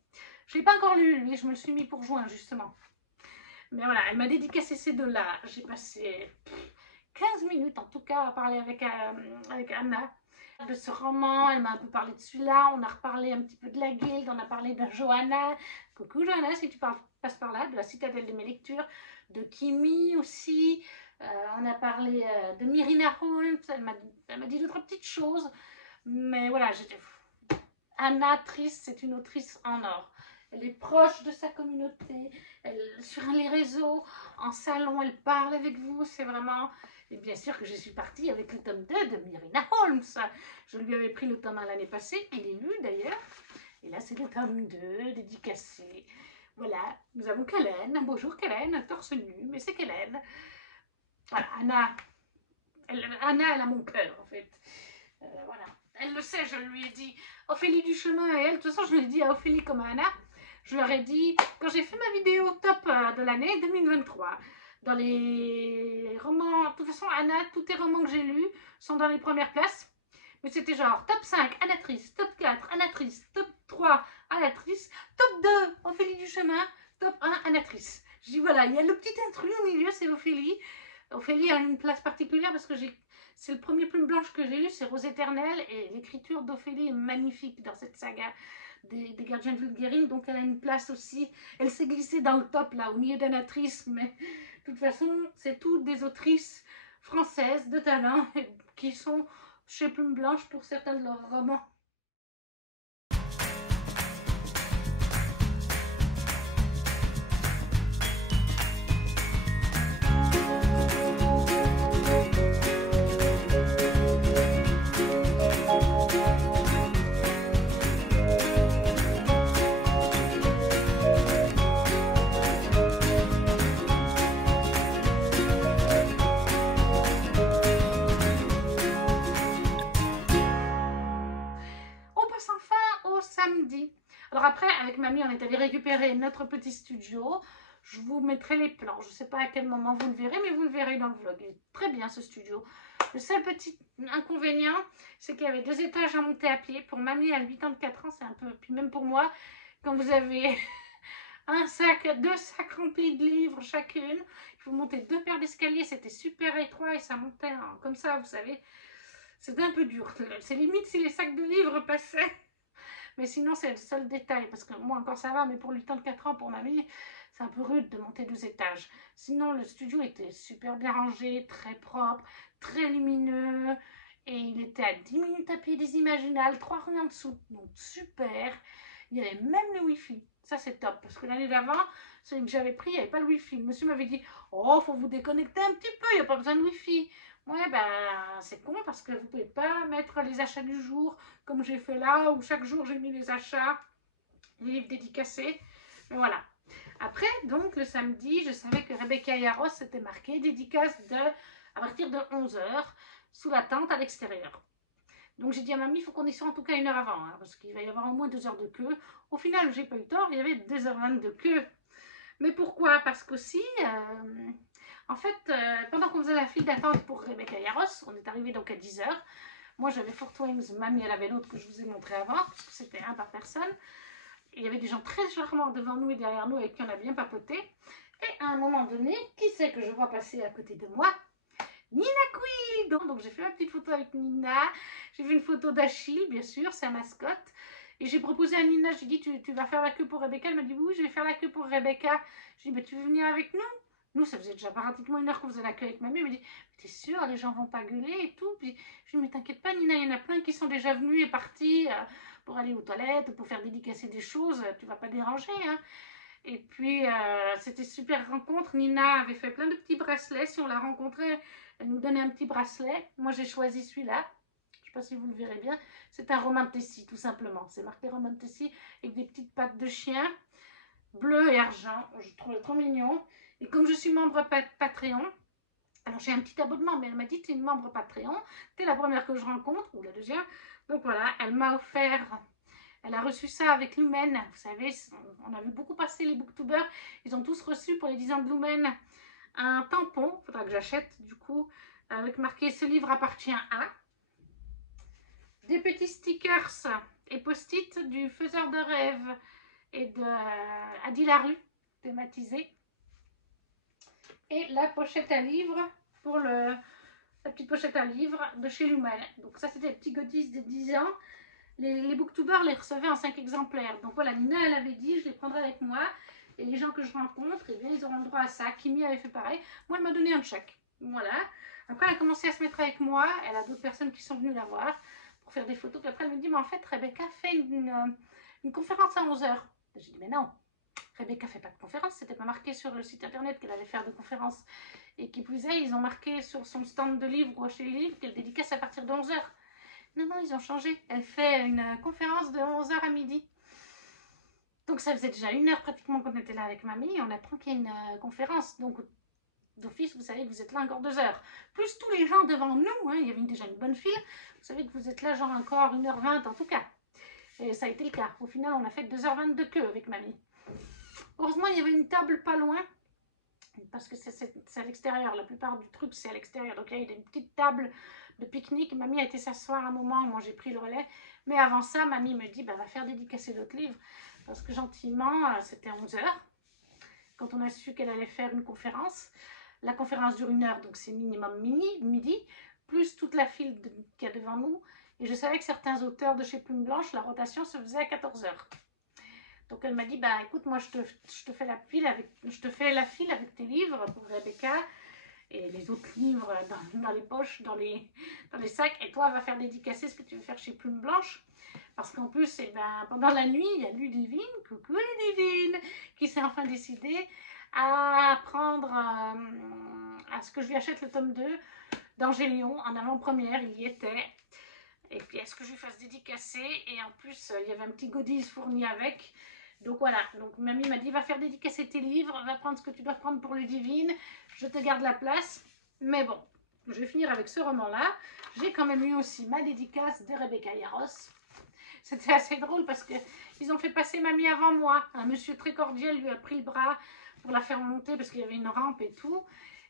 Je ne l'ai pas encore lu, lui, je me le suis mis pour juin, justement. Mais voilà, elle m'a dédicacé ces 2-là. J'ai passé 15 minutes, en tout cas, à parler avec Anna de ce roman. Elle m'a un peu parlé de celui-là. On a reparlé un petit peu de la guilde. On a parlé de Johanna. Coucou Johanna, si tu passes par là, de la citadelle de mes lectures. De Kimi aussi. On a parlé de Myrina Holmes. Elle m'a dit d'autres petites choses. Mais voilà, Anna, triste, c'est une autrice en or. Elle est proche de sa communauté, sur les réseaux, en salon, elle parle avec vous, c'est vraiment... Et bien sûr que je suis partie avec le tome 2 de Myrina Holmes. Je lui avais pris le tome 1 l'année passée, il est lu d'ailleurs. Et là, c'est le tome 2, dédicacé. Voilà, nous avons Kellen. Bonjour Kellen, torse nu, mais c'est Kellen. Voilà, Anna, elle a mon cœur en fait. Voilà, elle le sait, je lui ai dit. Ophélie Duchemin et elle, de toute façon, je l'ai dit à Ophélie comme à Anna. Je leur ai dit, quand j'ai fait ma vidéo top de l'année 2023, dans les romans, de toute façon, Anna, tous tes romans que j'ai lus sont dans les premières places. Mais c'était genre top 5, Anatrice, top 4, Anatrice, top 3, Anatrice, top 2, Ophélie Duchemin, top 1, Anatrice. Je dis voilà, il y a le petit intrus au milieu, c'est Ophélie. Ophélie a une place particulière parce que c'est le premier Plume Blanche que j'ai lu, c'est Rose Éternelle, et l'écriture d'Ophélie est magnifique dans cette saga des Gardiens de Vulgérine, donc elle a une place aussi. Elle s'est glissée dans le top là, au milieu d'Anatrice, mais de toute façon, c'est toutes des autrices françaises de talent qui sont chez Plume Blanche pour certains de leurs romans. aussi. Alors après, avec mamie, on est allé récupérer notre petit studio. Je vous mettrai les plans. Je ne sais pas à quel moment vous le verrez, mais vous le verrez dans le vlog. Il est très bien ce studio. Le seul petit inconvénient, c'est qu'il y avait 2 étages à monter à pied. Pour mamie à 84 ans, c'est un peu... Puis même pour moi, quand vous avez un sac, 2 sacs remplis de livres chacune, il faut monter 2 paires d'escaliers. C'était super étroit et ça montait comme ça, vous savez. C'était un peu dur. C'est limite si les sacs de livres passaient. Mais sinon, c'est le seul détail. Parce que moi, encore ça va. Mais pour 84 ans, pour mamie, c'est un peu rude de monter 2 étages. Sinon, le studio était super bien rangé, très propre, très lumineux. Et il était à 10 minutes à pied des Imaginales, 3 rues en dessous. Donc, super. Il y avait même le Wi-Fi. Ça, c'est top. Parce que l'année d'avant, celui que j'avais pris, il n'y avait pas le Wi-Fi. Le monsieur m'avait dit, oh, faut vous déconnecter un petit peu, il n'y a pas besoin de Wi-Fi. Ouais, ben, c'est con parce que vous ne pouvez pas mettre les achats du jour comme j'ai fait là, où chaque jour j'ai mis les achats, les livres dédicacés. Mais voilà. Après, donc, le samedi, je savais que Rebecca et Aros s'étaient marqués dédicace à partir de 11 h sous la tente à l'extérieur. Donc, j'ai dit à mamie, il faut qu'on y soit en tout cas 1 heure avant, hein, parce qu'il va y avoir au moins 2 heures de queue. Au final, j'ai pas eu tort, il y avait 2h20 de queue. Mais pourquoi? Parce qu'aussi, en fait, pendant qu'on faisait la file d'attente pour Rebecca et Aros, on est arrivé donc à 10 h. Moi, j'avais Fort Wings, mamie, elle avait l'autre que je vous ai montré avant, parce que c'était un par personne. Et il y avait des gens très charmants devant nous et derrière nous avec qui on a bien papoté. Et à un moment donné, qui c'est que je vois passer à côté de moi? Nina Quill. Donc j'ai fait ma petite photo avec Nina. J'ai fait une photo d'Achille, bien sûr, sa mascotte. Et j'ai proposé à Nina, j'ai dit, tu vas faire la queue pour Rebecca? Elle m'a dit, oui, je vais faire la queue pour Rebecca. J'ai dit, mais tu veux venir avec nous? Nous, ça faisait déjà pratiquement 1 heure qu'on faisait la queue avec mamie. Elle m'a dit, t'es sûre, les gens vont pas gueuler et tout. Puis je lui ai dit, mais t'inquiète pas, Nina, il y en a plein qui sont déjà venus et partis pour aller aux toilettes, pour faire dédicacer des choses. Tu vas pas déranger, hein. Et puis, c'était super rencontre. Nina avait fait plein de petits bracelets. Si on la rencontrait, elle nous donnait un petit bracelet. Moi, j'ai choisi celui-là. Je ne sais pas si vous le verrez bien. C'est un Roman Tessie, tout simplement. C'est marqué Roman Tessie avec des petites pattes de chien, bleu et argent. Je trouve trop mignon. Et comme je suis membre Patreon, alors j'ai un petit abonnement, mais elle m'a dit, tu es une membre Patreon. Tu es la première que je rencontre, ou la deuxième. Donc voilà, elle m'a offert... Elle a reçu ça avec Lumen. Vous savez, on a vu beaucoup passer les booktubers. Ils ont tous reçu pour les 10 ans de Lumen un tampon. Il faudra que j'achète du coup. Avec marqué « Ce livre appartient à ». Des petits stickers et post-it du faiseur de rêves et de Adi Larue, thématisé. Et la pochette à livres pour la petite pochette à livres de chez Lumen. Donc ça, c'était les petits goodies des 10 ans. Les booktubers les recevaient en 5 exemplaires. Donc voilà, Nina, elle avait dit, je les prendrai avec moi. Et les gens que je rencontre, eh bien, ils auront le droit à ça. Kimi avait fait pareil. Moi, elle m'a donné un chèque. Voilà. Après, elle a commencé à se mettre avec moi. Elle a d'autres personnes qui sont venues la voir pour faire des photos. Puis après, elle me dit, mais en fait, Rebecca fait une conférence à 11 h. J'ai dit, mais non, Rebecca fait pas de conférence. C'était pas marqué sur le site internet qu'elle allait faire de conférence. Et qui plus est, ils ont marqué sur son stand de livres ou acheter les livres qu'elle dédicace à partir de 11 h. Non, non, ils ont changé. Elle fait une conférence de 11 h à midi. Donc ça faisait déjà 1 heure pratiquement qu'on était là avec mamie. On apprend qu'il y a une conférence. Donc d'office, vous savez que vous êtes là encore 2 heures. Plus tous les gens devant nous. Hein, il y avait déjà une bonne file. Vous savez que vous êtes là genre encore 1h20 en tout cas. Et ça a été le cas. Au final, on a fait 2h20 de queue avec mamie. Heureusement, il y avait une table pas loin. Parce que c'est à l'extérieur. La plupart du truc, c'est à l'extérieur. Donc là, il y a une petite table de pique-nique. Mamie a été s'asseoir un moment, moi j'ai pris le relais. Mais avant ça, mamie me dit, bah, va faire dédicacer d'autres livres. Parce que gentiment, c'était 11 h. Quand on a su qu'elle allait faire une conférence. La conférence dure 1 heure, donc c'est minimum midi. Plus toute la file qu'il y a devant nous. Et je savais que certains auteurs de chez Plume Blanche, la rotation se faisait à 14 h. Donc elle m'a dit, bah écoute, moi je te fais la file avec tes livres pour Rebecca. Et les autres livres dans les poches, dans les sacs. Et toi, va faire dédicacer ce que tu veux faire chez Plume Blanche. Parce qu'en plus, eh ben, pendant la nuit, il y a Ludivine, coucou Ludivine, qui s'est enfin décidée à prendre, à ce que je lui achète le tome 2 d'Angélion en avant-première. Il y était. Et puis, est-ce que je lui fasse dédicacer? Et en plus, il y avait un petit goodies fourni avec. Donc voilà, donc mamie m'a dit, va faire dédicacer tes livres, va prendre ce que tu dois prendre pour Ludivine, je te garde la place. Mais bon, je vais finir avec ce roman-là. J'ai quand même eu aussi ma dédicace de Rebecca et Aros. c'était assez drôle parce que ils ont fait passer mamie avant moi. Un monsieur très cordial lui a pris le bras pour la faire monter parce qu'il y avait une rampe et tout.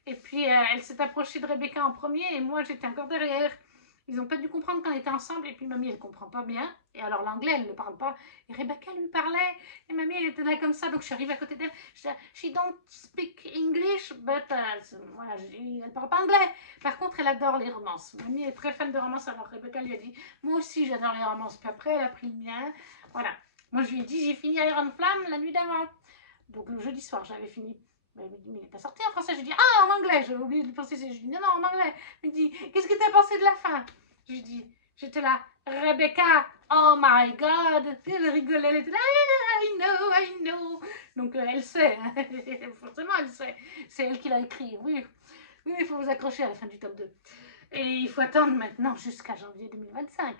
Et puis elle s'est approchée de Rebecca en premier et moi j'étais encore derrière. Ils n'ont pas dû comprendre qu'on était ensemble et puis mamie elle comprend pas bien. Et alors l'anglais elle ne parle pas. Et Rebecca lui parlait et mamie elle était là comme ça. Donc je suis arrivée à côté d'elle. Je dis, she don't speak English, but voilà, elle parle pas anglais. Par contre elle adore les romances. Mamie est très fan de romances. Alors Rebecca lui a dit, moi aussi j'adore les romances. Puis après elle a pris le mien. Voilà. Moi je lui ai dit, j'ai fini Iron Flam la nuit d'avant. Donc le jeudi soir j'avais fini. Mais il est pas sorti en français. Je lui dis, ah, en anglais. J'avais oublié de penser. Je lui dis, non, non, en anglais. Il me dit, qu'est-ce que tu as pensé de la fin? Je lui dis, j'étais là, Rebecca, oh my god. Elle rigolait, elle était là, I know. Donc elle sait, hein. Forcément elle sait. C'est elle qui l'a écrit. Oui, oui, il faut vous accrocher à la fin du tome 2. Et il faut attendre maintenant jusqu'à janvier 2025.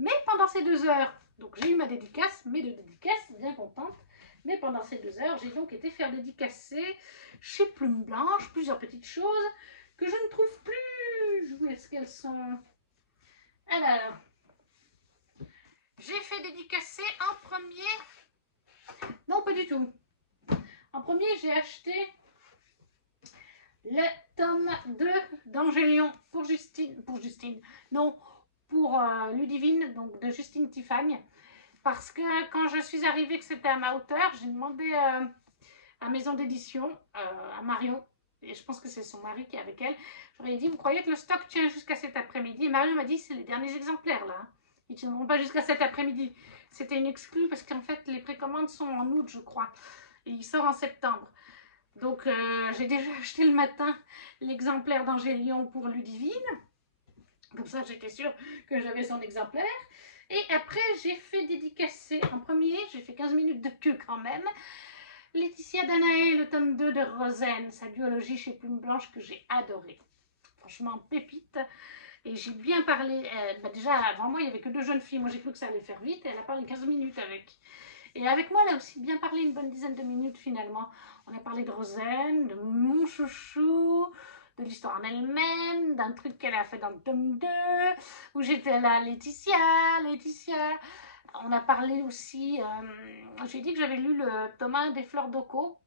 Mais pendant ces 2 heures, donc j'ai eu ma dédicace, mes 2 dédicaces, bien contente. Mais pendant ces 2 heures, j'ai donc été faire dédicacer chez Plume Blanche plusieurs petites choses que je ne trouve plus. Où est-ce qu'elles sont? Alors, j'ai fait dédicacer en premier. Non, pas du tout. En premier, j'ai acheté le tome 2 d'Angélion pour Justine. Non, pour Ludivine, donc de Justine Tiffany. Parce que quand je suis arrivée que c'était à ma hauteur, j'ai demandé à maison d'édition, à Marion, et je pense que c'est son mari qui est avec elle, j'aurais dit, vous croyez que le stock tient jusqu'à cet après-midi? Et Marion m'a dit, c'est les derniers exemplaires là, ils ne tiendront pas jusqu'à cet après-midi. C'était une exclue parce qu'en fait les précommandes sont en août je crois, et il sort en septembre. Donc j'ai déjà acheté le matin l'exemplaire d'Angélion pour Ludivine, comme ça j'étais sûre que j'avais son exemplaire. Et après, j'ai fait dédicacer en premier, j'ai fait 15 minutes de queue quand même, Laetitia Danaé, le tome 2 de Rosen, sa duologie chez Plume Blanche que j'ai adoré. Franchement, pépite. Et j'ai bien parlé, déjà avant moi, il n'y avait que 2 jeunes filles, moi j'ai cru que ça allait faire vite, et elle a parlé 15 minutes avec. Et avec moi, elle a aussi bien parlé une bonne dizaine de minutes finalement. On a parlé de Rosen, de mon chouchou, de l'histoire en elle-même, d'un truc qu'elle a fait dans le tome 2, où j'étais là, Laetitia. On a parlé aussi, j'ai dit que j'avais lu le tome 1 des Fleurs d'Oko.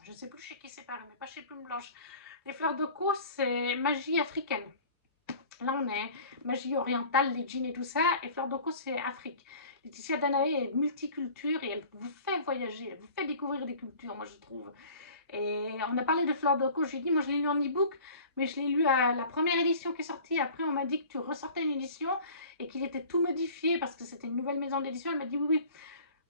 Je ne sais plus chez qui c'est paru, mais pas chez Plume Blanche. Les Fleurs d'Oko, c'est magie africaine. Là, on est magie orientale, les djinns et tout ça, et Fleurs d'Oko, c'est Afrique. Laetitia Danaé est multiculture et elle vous fait voyager, elle vous fait découvrir des cultures, moi je trouve. Et on a parlé de Fleur d'Oko, j'ai dit, moi je l'ai lu en e-book, mais je l'ai lu à la première édition qui est sortie. Après, on m'a dit que tu ressortais une édition et qu'il était tout modifié parce que c'était une nouvelle maison d'édition. Elle m'a dit,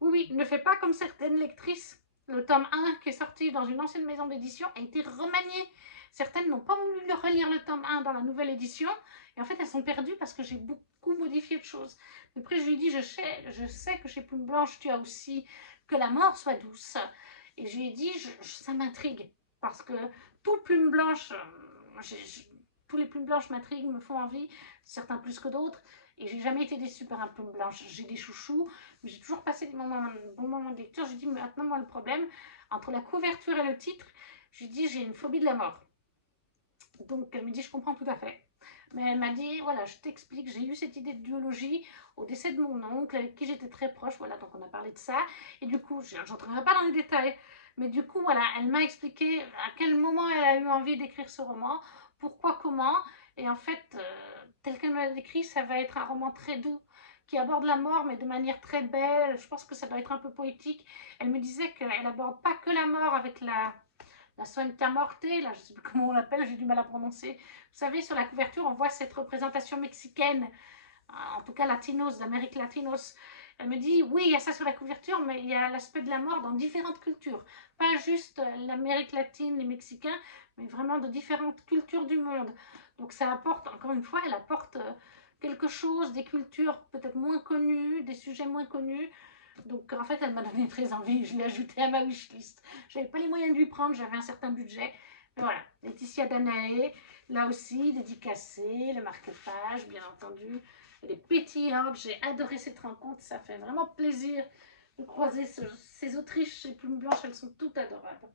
oui, ne fais pas comme certaines lectrices. Le tome 1 qui est sorti dans une ancienne maison d'édition a été remanié. Certaines n'ont pas voulu relire le tome 1 dans la nouvelle édition. Et en fait, elles sont perdues parce que j'ai beaucoup modifié de choses. Après, je lui ai dit, je sais que chez Plume Blanche, tu as aussi que la mort soit douce. Et je lui ai dit, ça m'intrigue. Parce que tout Plume Blanche, tous les Plumes Blanches m'intriguent, me font envie. Certains plus que d'autres. Et j'ai jamais été déçue par un Plume Blanche. J'ai des chouchous, mais j'ai toujours passé des bons moments de lecture. J'ai dit, maintenant, moi, le problème, entre la couverture et le titre, je lui ai dit, j'ai une phobie de la mort. Donc, elle me dit, je comprends tout à fait. Mais elle m'a dit, voilà, je t'explique, j'ai eu cette idée de duologie au décès de mon oncle, avec qui j'étais très proche, voilà, donc on a parlé de ça. Et du coup, je n'entrerai pas dans les détails, mais du coup, voilà, elle m'a expliqué à quel moment elle a eu envie d'écrire ce roman, pourquoi, comment. Et en fait, tel qu'elle me l'a décrit, ça va être un roman très doux, qui aborde la mort, mais de manière très belle. Je pense que ça doit être un peu poétique. Elle me disait qu'elle n'aborde pas que la mort avec la Santa Morte, là, je ne sais plus comment on l'appelle, j'ai du mal à prononcer. Vous savez, sur la couverture, on voit cette représentation mexicaine, en tout cas latinos, d'Amérique latinos. Elle me dit, oui, il y a ça sur la couverture, mais il y a l'aspect de la mort dans différentes cultures. Pas juste l'Amérique latine, les Mexicains, mais vraiment de différentes cultures du monde. Donc ça apporte, encore une fois, elle apporte quelque chose, des cultures peut-être moins connues, des sujets moins connus. Donc en fait, elle m'a donné très envie, je l'ai ajouté à ma wishlist. Je n'avais pas les moyens de lui prendre, j'avais un certain budget. Mais voilà, Laetitia Danaé, là aussi, dédicacée, le marque-page, bien entendu. Elle est pétillante, j'ai adoré cette rencontre, ça fait vraiment plaisir de croiser ces autriches chez Plume Blanche, elles sont toutes adorables.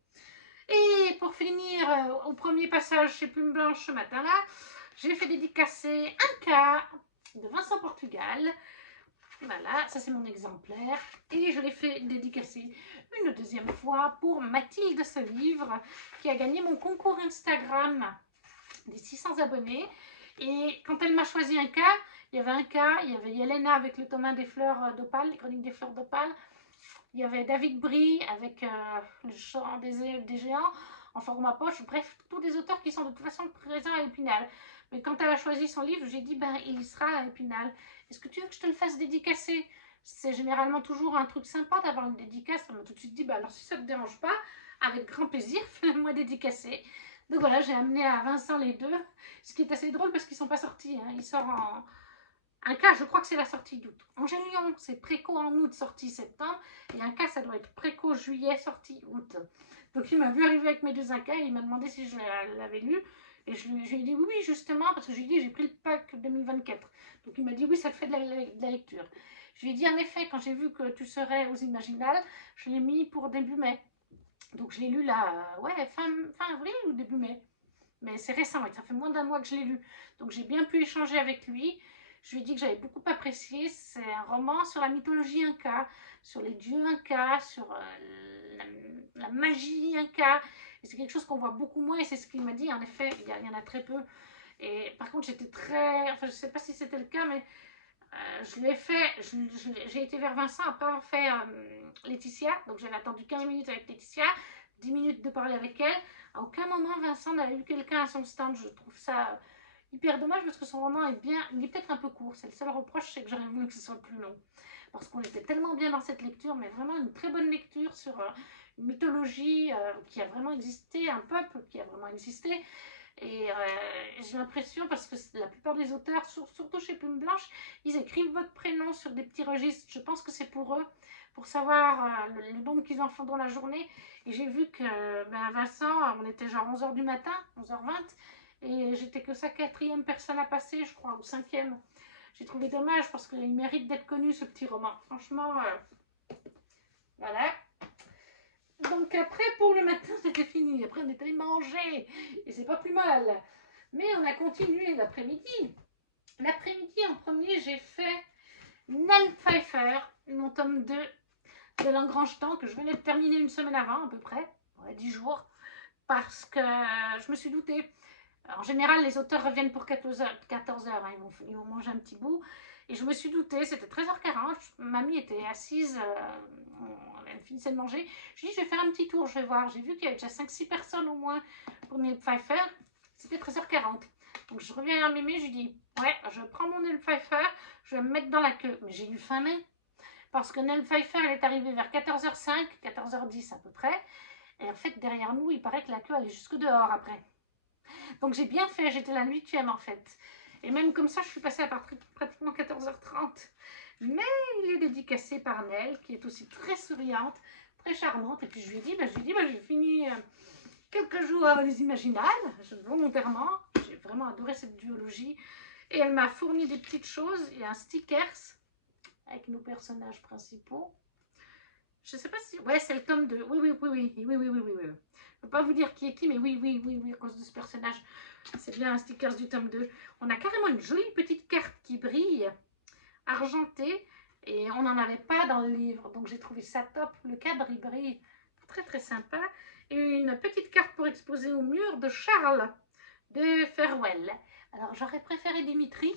Et pour finir, au premier passage chez Plume Blanche ce matin-là, j'ai fait dédicacer un cas de Vincent Portugal. Voilà, ça c'est mon exemplaire. Et je l'ai fait dédicacer une deuxième fois pour Mathilde ce livre qui a gagné mon concours Instagram des 600 abonnés. Et quand elle m'a choisi un cas, il y avait un cas, il y avait Yelena avec le tome 1 des fleurs d'opale, les chroniques des fleurs d'opale. Il y avait David Brie avec le chant des géants en format poche. Bref, tous des auteurs qui sont de toute façon présents à Épinal. Mais quand elle a choisi son livre, j'ai dit, ben, il sera à Épinal. Est-ce que tu veux que je te le fasse dédicacer? C'est généralement toujours un truc sympa d'avoir une dédicace. Elle m'a tout de suite dit, ben, alors si ça ne te dérange pas, avec grand plaisir, fais-moi dédicacer. Donc voilà, j'ai amené à Vincent les deux, ce qui est assez drôle parce qu'ils ne sont pas sortis. Hein. Ils sortent en... Un cas, je crois que c'est la sortie d'août. Angélion, c'est préco en août, sortie septembre. Et un cas, ça doit être préco juillet, sortie août. Donc il m'a vu arriver avec mes deux incas et il m'a demandé si je l'avais lu. Et je lui ai dit oui, oui, justement, parce que je lui ai dit j'ai pris le pack 2024. Donc il m'a dit oui, ça te fait de la lecture. Je lui ai dit en effet, quand j'ai vu que tu serais aux Imaginales, je l'ai mis pour début mai. Donc je l'ai lu là, ouais, fin avril ou début mai. Mais c'est récent, ça fait moins d'un mois que je l'ai lu. Donc j'ai bien pu échanger avec lui. Je lui ai dit que j'avais beaucoup apprécié. C'est un roman sur la mythologie inca, sur les dieux incas, sur la magie inca. Et c'est quelque chose qu'on voit beaucoup moins et c'est ce qu'il m'a dit. En effet, il y en a très peu. Et par contre, j'étais très... Enfin, je ne sais pas si c'était le cas, mais je l'ai fait... J'ai été vers Vincent à pas fait Laetitia. Donc j'avais attendu 15 minutes avec Laetitia, 10 minutes de parler avec elle. À aucun moment, Vincent n'a eu quelqu'un à son stand. Je trouve ça hyper dommage parce que son roman est bien, il est peut-être un peu court. C'est le seul reproche, c'est que j'aurais voulu que ce soit plus long. Parce qu'on était tellement bien dans cette lecture, mais vraiment une très bonne lecture sur une mythologie qui a vraiment existé, un peuple qui a vraiment existé. Et j'ai l'impression, parce que la plupart des auteurs, surtout chez Plume Blanche, ils écrivent votre prénom sur des petits registres. Je pense que c'est pour eux, pour savoir le nombre qu'ils en font dans la journée. Et j'ai vu que Vincent, on était genre 11h du matin, 11h20, et j'étais que sa 4e personne à passer, je crois, ou 5e. J'ai trouvé dommage parce qu'il mérite d'être connu, ce petit roman. Franchement, voilà. Donc après, pour le matin, c'était fini. Après, on est allé manger. Et c'est pas plus mal. Mais on a continué l'après-midi. L'après-midi, en premier, j'ai fait Nell Pfeiffer, mon tome 2 de L'Engrange-Temps, que je venais de terminer une semaine avant, à peu près. Ouais, 10 jours. Parce que je me suis doutée. En général, les auteurs reviennent pour 14h. Hein, ils vont manger un petit bout. Et je me suis doutée, c'était 13h40. Mamie était assise, elle finissait de manger. Je dis, je vais faire un petit tour, je vais voir. J'ai vu qu'il y avait déjà 5-6 personnes au moins pour Nell Pfeiffer. C'était 13h40. Donc je reviens à Mémé, je lui dis, ouais, je prends mon Nell Pfeiffer, je vais me mettre dans la queue. Mais j'ai eu faim, parce que Nell Pfeiffer, elle est arrivée vers 14h05, 14h10 à peu près. Et en fait, derrière nous, il paraît que la queue, elle est jusque dehors après. Donc j'ai bien fait, j'étais la 8e en fait. Et même comme ça, je suis passée à pratiquement 14h30. Mais il est dédicacé par Nell, qui est aussi très souriante, très charmante. Et puis je lui ai dit, j'ai fini quelques jours avant les Imaginales, volontairement. J'ai vraiment adoré cette duologie. Et elle m'a fourni des petites choses. Il y a un stickers avec nos personnages principaux. Je ne sais pas si... Ouais, c'est le tome 2. Oui. Je ne peux pas vous dire qui est qui, mais oui, à cause de ce personnage. C'est bien un sticker du tome 2. On a carrément une jolie petite carte qui brille, argentée, et on n'en avait pas dans le livre. Donc j'ai trouvé ça top. Le cadre, il brille. Très, très sympa. Et une petite carte pour exposer au mur de Charles de Farewell. Alors j'aurais préféré Dimitri,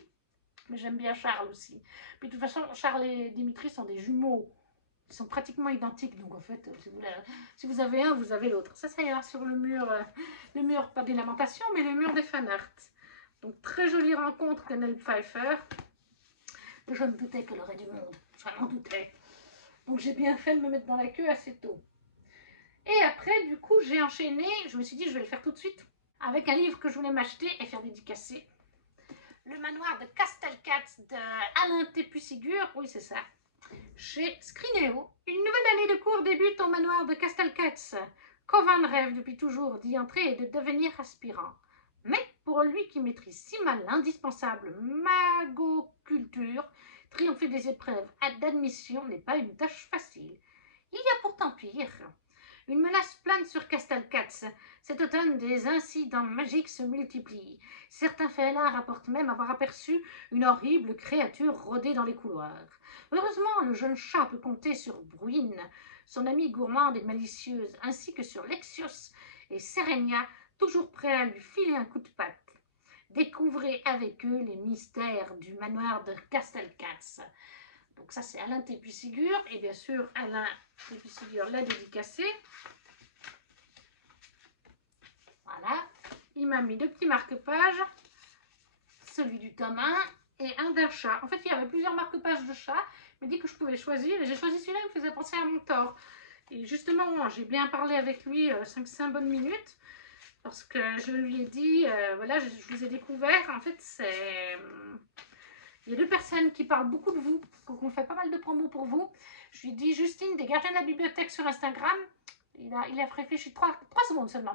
mais j'aime bien Charles aussi. Puis de toute façon, Charles et Dimitri sont des jumeaux. Ils sont pratiquement identiques, donc en fait, si vous avez un, vous avez l'autre. Ça ira sur le mur, pas des lamentations, mais le mur des fanarts. Donc très jolie rencontre de Nell Pfeiffer. Je me doutais qu'elle aurait du monde, je m'en doutais. Donc j'ai bien fait de me mettre dans la queue assez tôt. Et après, du coup, j'ai enchaîné, je me suis dit, je vais le faire tout de suite, avec un livre que je voulais m'acheter et faire dédicacer. Le manoir de Castelcats de Alain Tépusigur, oui c'est ça. Chez Scrinéo, une nouvelle année de cours débute au manoir de Castelcats. Covan rêve depuis toujours d'y entrer et de devenir aspirant. Mais pour lui qui maîtrise si mal l'indispensable magoculture, triompher des épreuves d'admission n'est pas une tâche facile. Il y a pourtant pire. Une menace plane sur Castelcats. Cet automne, des incidents magiques se multiplient. Certains félins rapportent même avoir aperçu une horrible créature rôder dans les couloirs. Heureusement, le jeune chat peut compter sur Bruine, son amie gourmande et malicieuse, ainsi que sur Lexios et Serenia, toujours prêts à lui filer un coup de patte. Découvrez avec eux les mystères du manoir de Castelcats. Donc ça, c'est Alain Tépissigur. Et bien sûr, Alain Tépissigur l'a dédicacé. Voilà. Il m'a mis 2 petits marque-pages. Celui du tome 1 et un d'un chat. En fait, il y avait plusieurs marque-pages de chat. Il m'a dit que je pouvais choisir. Et j'ai choisi celui-là, il me faisait penser à mon tort. Et justement, j'ai bien parlé avec lui 5 bonnes minutes. Parce que je lui ai dit, voilà, je vous ai découvert. En fait, c'est... Il y a 2 personnes qui parlent beaucoup de vous, qu'on fait pas mal de promos pour vous. Je lui ai dit, Justine, des gardiens de la bibliothèque sur Instagram. Il a réfléchi 3 secondes seulement.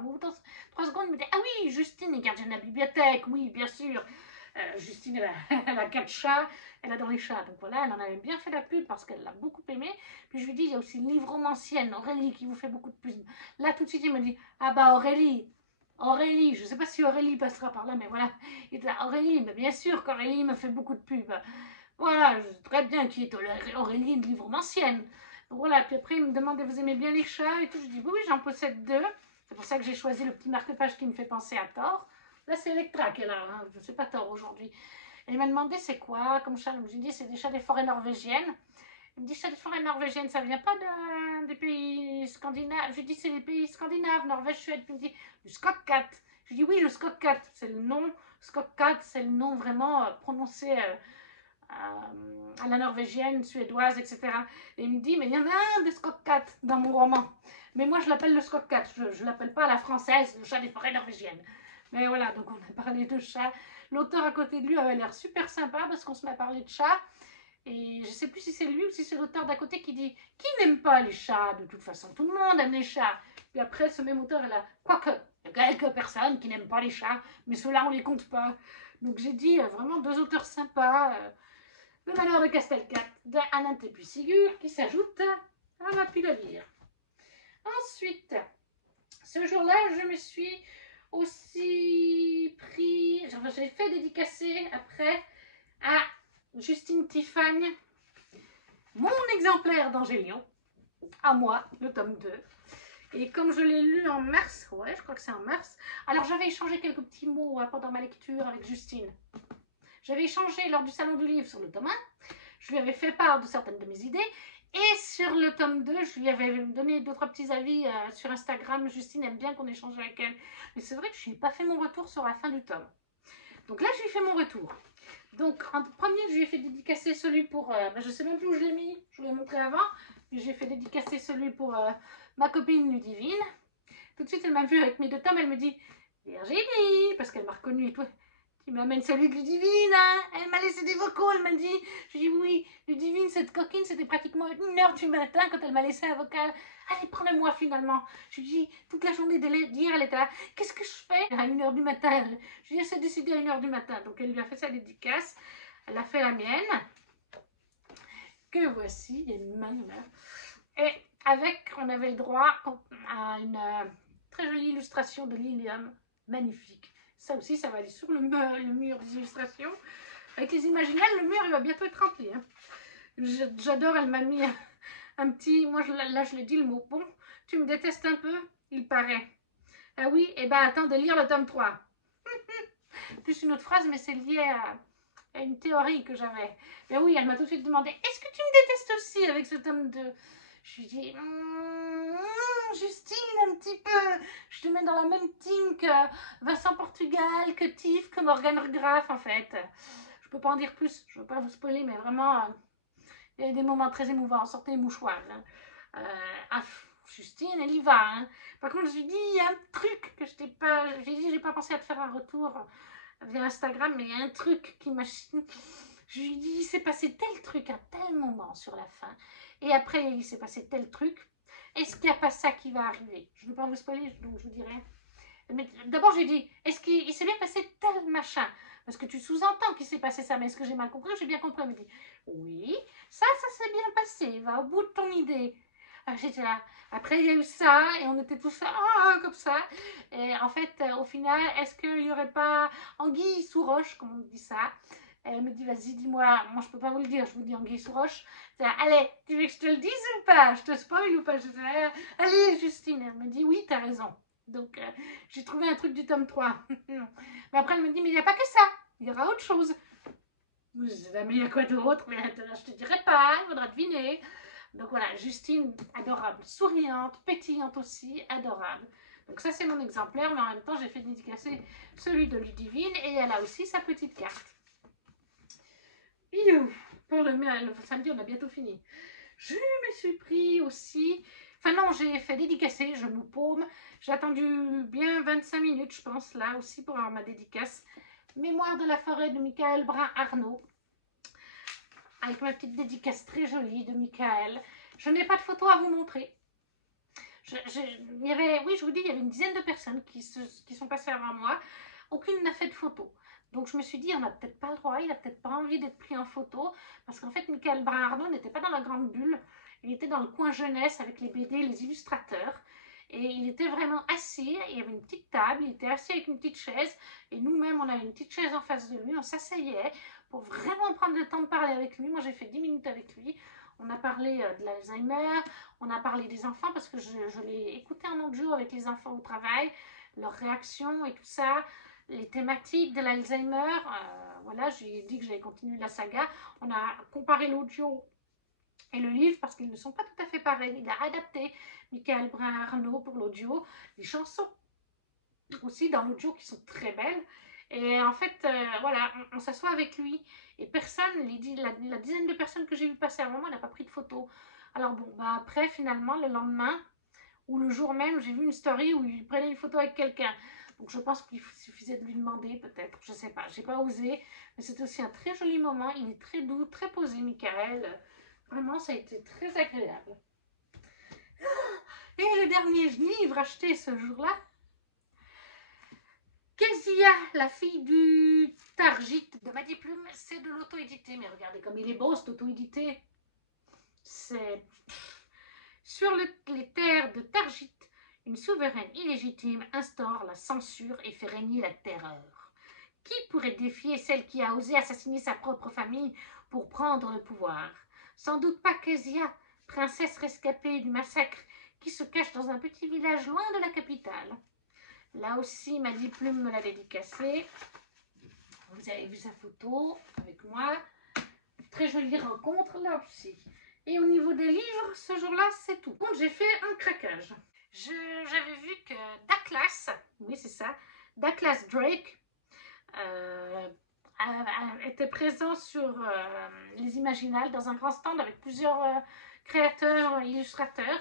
3 secondes, il me dit, ah oui, Justine est gardienne de la bibliothèque, oui, bien sûr. Justine, elle a 4 chats, elle adore les chats. Donc voilà, elle en avait bien fait la pub parce qu'elle l'a beaucoup aimé. Puis je lui dis, il y a aussi une livromancienne, Aurélie, qui vous fait beaucoup de pub. Là, tout de suite, il me dit, ah bah Aurélie, je ne sais pas si Aurélie passera par là, mais voilà. Il était là, Aurélie, mais bien sûr qu'Aurélie me fait beaucoup de pub. Voilà, je sais très bien qui est Aurélie, de livromancienne. Voilà, puis après, il me demandait, vous aimez bien les chats et tout. Je dis, oui, j'en possède 2. C'est pour ça que j'ai choisi le petit marque-page qui me fait penser à Thor. Là, c'est Electra qui est là, hein. Je ne sais pas Thor aujourd'hui. Et il m'a demandé, c'est quoi comme chat? Donc, j'ai dit, c'est des chats des forêts norvégiennes. Il me dit, chats des forêts norvégiennes, ça vient pas des pays scandinaves. Je lui dis, c'est des pays scandinaves, Norvège, Suède. Puis il me dit, le Skotkat. Je lui dis, oui, le Skotkat, c'est le nom. Skotkat, c'est le nom vraiment prononcé à la norvégienne, suédoise, etc. Et il me dit, mais il y en a un de Skotkat dans mon roman. Mais moi, je l'appelle le Skotkat. Je ne l'appelle pas à la française, le chat des forêts norvégiennes. Mais voilà, donc on a parlé de chat. L'auteur à côté de lui avait l'air super sympa parce qu'on se met à parler de chat. Et je ne sais plus si c'est lui ou si c'est l'auteur d'à côté qui dit « Qui n'aime pas les chats? De toute façon, tout le monde aime les chats. » Puis après, ce même auteur est là « Quoique, il y a quelques personnes qui n'aiment pas les chats, mais ceux-là, on ne les compte pas. » Donc j'ai dit vraiment 2 auteurs sympas. Le Malheur de Castelcat de Alain Tépissigur qui s'ajoute à ma pile à lire. Ensuite, ce jour-là, je me suis aussi pris, j'ai fait dédicacer après à Justine Tiffany mon exemplaire d'Angélion, à moi, le tome 2. Et comme je l'ai lu en mars, ouais, je crois que c'est en mars, alors j'avais échangé quelques petits mots pendant ma lecture avec Justine. J'avais échangé lors du salon du livre sur le tome 1, je lui avais fait part de certaines de mes idées, et sur le tome 2, je lui avais donné 2-3 petits avis sur Instagram. Justine aime bien qu'on échange avec elle. Mais c'est vrai que je n'ai pas fait mon retour sur la fin du tome. Donc là, je lui ai fait mon retour. Donc en premier, je lui ai fait dédicacer celui pour... je ne sais même plus où je l'ai mis, je vous l'ai montré avant. J'ai fait dédicacer celui pour ma copine Ludivine. Tout de suite, elle m'a vu avec mes 2 tomes, elle me dit « Virginie !» parce qu'elle m'a reconnue et tout. Tu m'amènes celui de Ludivine, hein? Elle m'a laissé des vocaux, elle m'a dit, je dis oui, Ludivine, cette coquine, c'était pratiquement 1h du matin quand elle m'a laissé un vocal. Allez, prends-le-moi finalement. Je lui dis, toute la journée d'hier, elle était là, qu'est-ce que je fais à 1h du matin? Je lui dis, elle s'est décidée à 1h du matin. Donc elle lui a fait sa dédicace, elle a fait la mienne, que voici, il y a une main là. Et avec, on avait le droit à une très jolie illustration de Lilium, magnifique. Ça aussi, ça va aller sur le mur des illustrations. Avec les imaginales, le mur, il va bientôt être rempli. Hein. J'adore, elle m'a mis un petit... Moi, là, je l'ai dit le mot. Bon, tu me détestes un peu, il paraît. Ah oui, et ben attends de lire le tome 3. Plus une autre phrase, mais c'est lié à une théorie que j'avais. Mais oui, elle m'a tout de suite demandé, est-ce que tu me détestes aussi avec ce tome 2? Je lui dis, Justine, un petit peu. Je te mets dans la même team que Vincent Portugal, que Tiff, que Morgane Graff, en fait. Je peux pas en dire plus, je veux pas vous spoiler, mais vraiment, il y a des moments très émouvants. Sortez les mouchoirs. Hein. Justine, elle y va. Hein. Par contre, je lui dis, il y a un truc que je t'ai pas... J'ai dit, j'ai pas pensé à te faire un retour via Instagram, mais il y a un truc qui m'a... Je lui dis, il s'est passé tel truc à tel moment sur la fin. Et après, il s'est passé tel truc. Est-ce qu'il n'y a pas ça qui va arriver? Je ne veux pas vous spoiler, donc je vous dirai. Mais d'abord, j'ai dit, est-ce qu'il s'est bien passé tel machin? Parce que tu sous-entends qu'il s'est passé ça, mais est-ce que j'ai mal compris? J'ai bien compris. Elle me dit, oui, ça s'est bien passé, va au bout de ton idée. Alors, j'étais là. Après, il y a eu ça, et on était tous ah, comme ça. Et en fait, au final, est-ce qu'il n'y aurait pas anguille sous roche, comme on dit ça? Et elle me dit, vas-y, dis-moi. Moi, je peux pas vous le dire, je vous dis anguille sous roche. Là, allez, tu veux que je te le dise ou pas? Je te spoil ou pas? Je dis, allez, Justine. Elle me dit, oui, t'as raison. Donc, j'ai trouvé un truc du tome 3. Mais après, elle me dit, mais il n'y a pas que ça. Il y aura autre chose. Je dis, mais il y a quoi d'autre? Mais je te dirai pas, il faudra deviner. Donc voilà, Justine, adorable, souriante, pétillante aussi, adorable. Donc ça, c'est mon exemplaire, mais en même temps, j'ai fait dédicacer celui de Ludivine et elle a aussi sa petite carte. Pour le samedi, on a bientôt fini. Je me suis pris aussi... Enfin non, j'ai fait dédicacer, je me paume. J'ai attendu bien 25 minutes, je pense, là aussi, pour avoir ma dédicace. Mémoire de la forêt de Michael Brun-Arnaud. Avec ma petite dédicace très jolie de Michael. Je n'ai pas de photo à vous montrer. Il y avait, oui, je vous dis, il y avait une dizaine de personnes qui sont passées avant moi. Aucune n'a fait de photo. Donc je me suis dit, on n'a peut-être pas le droit, il n'a peut-être pas envie d'être pris en photo. Parce qu'en fait, Michael Brun-Arnaud n'était pas dans la grande bulle. Il était dans le coin jeunesse avec les BD, les illustrateurs. Et il était vraiment assis, il y avait une petite table, il était assis avec une petite chaise. Et nous-mêmes, on avait une petite chaise en face de lui, on s'asseyait pour vraiment prendre le temps de parler avec lui. Moi, j'ai fait 10 minutes avec lui. On a parlé de l'Alzheimer, on a parlé des enfants parce que je l'ai écouté un autre jour avec les enfants au travail, leurs réactions et tout ça, les thématiques de l'Alzheimer. Voilà, j'ai dit que j'allais continuer la saga. On a comparé l'audio et le livre parce qu'ils ne sont pas tout à fait pareils. Il a adapté Michael Brun-Arnaud pour l'audio, les chansons aussi dans l'audio qui sont très belles. Et en fait, voilà, on s'assoit avec lui et personne, la dizaine de personnes que j'ai vu passer avant moi n'a pas pris de photo. Alors bon, bah après, finalement, le lendemain ou le jour même, j'ai vu une story où il prenait une photo avec quelqu'un. Donc je pense qu'il suffisait de lui demander peut-être, je sais pas, j'ai pas osé. Mais c'est aussi un très joli moment, il est très doux, très posé, Michael. Vraiment, ça a été très agréable. Et le dernier livre acheté ce jour-là, Kezia, la fille du Targit de Madi Plume, c'est de l'auto-édité. Mais regardez comme il est beau, cet auto-édité. C'est... Sur les terres de Targit, une souveraine illégitime instaure la censure et fait régner la terreur. Qui pourrait défier celle qui a osé assassiner sa propre famille pour prendre le pouvoir? Sans doute pas Kezia, princesse rescapée du massacre qui se cache dans un petit village loin de la capitale. Là aussi, Madi Plume me l'a dédicacé. Vous avez vu sa photo avec moi. Très jolie rencontre là aussi. Et au niveau des livres, ce jour-là, c'est tout. Donc, j'ai fait un craquage. J'avais vu que Douglas, oui c'est ça, Douglas Drake, était présent sur les Imaginales dans un grand stand avec plusieurs créateurs, illustrateurs.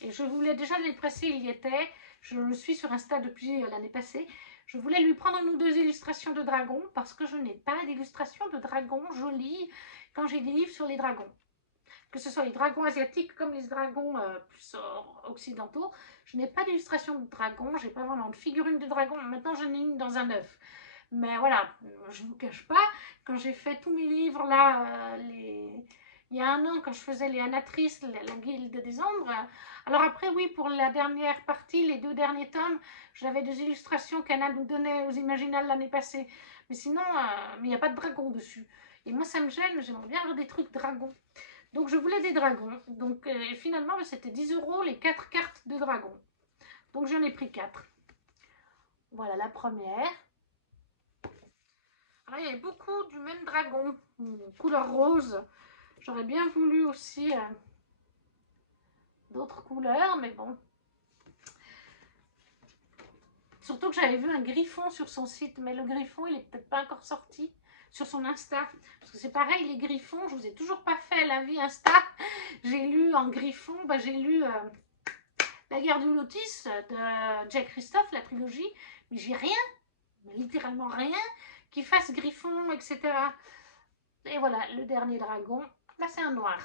Et je voulais déjà l'année passée, il y était. Je le suis sur Insta depuis l'année passée. Je voulais lui prendre une ou deux illustrations de dragons parce que je n'ai pas d'illustration de dragons jolies quand j'ai des livres sur les dragons. Que ce soit les dragons asiatiques comme les dragons plus occidentaux, je n'ai pas d'illustration de dragons, j'ai pas vraiment de figurine de dragon. Maintenant, j'en ai une dans un œuf. Mais voilà, je ne vous cache pas, quand j'ai fait tous mes livres là, il y a un an, quand je faisais les Anatrices, la Guilde des Ombres, alors après, oui, pour la dernière partie, les 2 derniers tomes, j'avais des illustrations qu'Anna nous donnait aux Imaginales l'année passée. Mais sinon, il n'y a pas de dragon dessus. Et moi, ça me gêne, j'aimerais bien avoir des trucs dragons. Donc, je voulais des dragons. Donc, finalement, c'était 10 € les 4 cartes de dragons. Donc, j'en ai pris 4. Voilà la première. Alors, il y avait beaucoup du même dragon, couleur rose. J'aurais bien voulu aussi d'autres couleurs, mais bon. Surtout que j'avais vu un griffon sur son site, mais le griffon, il est peut-être pas encore sorti sur son Insta. Parce que c'est pareil, les griffons, je vous ai toujours pas fait la vie Insta. J'ai lu en griffon, bah, j'ai lu La guerre du Lotus de Jack Christophe, la trilogie, mais j'ai rien, mais littéralement rien, qui fasse griffon, etc. Et voilà, le dernier dragon, là c'est un noir.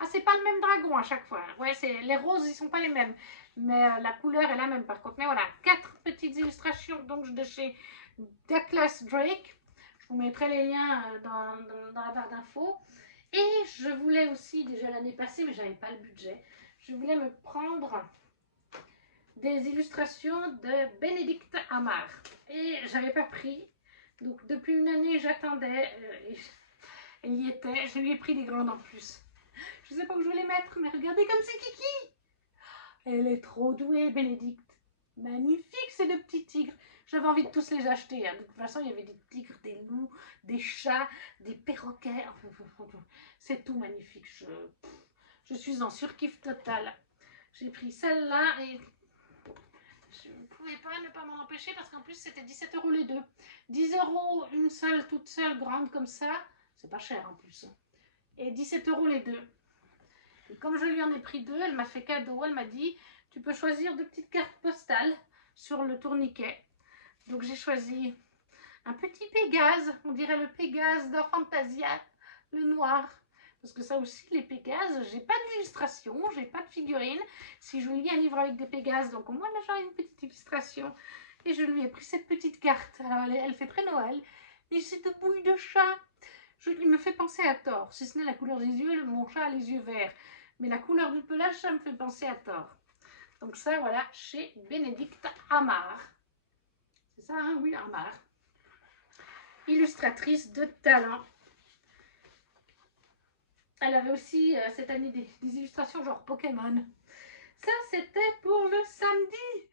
Ah, c'est pas le même dragon à chaque fois. Ouais, les roses, ils sont pas les mêmes. Mais la couleur est la même par contre. Mais voilà, 4 petites illustrations donc de chez Douglas Drake. Je vous mettrai les liens dans la barre d'infos. Et je voulais aussi, déjà l'année passée, mais j'avais pas le budget, je voulais me prendre des illustrations de Bénédicte Amar. Et j'avais pas pris. Donc depuis une année, j'attendais. Elle y était. Je lui ai pris des grandes en plus. Je sais pas où je vais les mettre, mais regardez comme c'est Kiki. Elle est trop douée, Bénédicte. Magnifique, ces deux petits tigres. J'avais envie de tous les acheter. Hein. De toute façon, il y avait des tigres, des loups, des chats, des perroquets. C'est tout magnifique. Je suis en surkiff total. J'ai pris celle-là et je ne pouvais pas ne pas m'en empêcher parce qu'en plus, c'était 17 € les deux. 10 € une seule, toute seule, grande comme ça. C'est pas cher en plus. Et 17 € les deux. Et comme je lui en ai pris deux, elle m'a fait cadeau. Elle m'a dit, tu peux choisir deux petites cartes postales sur le tourniquet. Donc j'ai choisi un petit Pégase. On dirait le Pégase de Fantasia, le noir. Parce que ça aussi, les Pégases, j'ai pas d'illustration, j'ai pas de figurine. Si je lis un livre avec des Pégases, donc au moins là j'ai une petite illustration. Et je lui ai pris cette petite carte. Alors elle fait très Noël. Et c'est de bouille de chat. Il me fait penser à Thor. Si ce n'est la couleur des yeux, mon chat a les yeux verts. Mais la couleur du pelage, ça me fait penser à Thor. Donc ça, voilà, chez Bénédicte Amar. C'est ça, hein? Oui, Amar. Illustratrice de talent. Elle avait aussi cette année des illustrations genre Pokémon. Ça, c'était pour le samedi.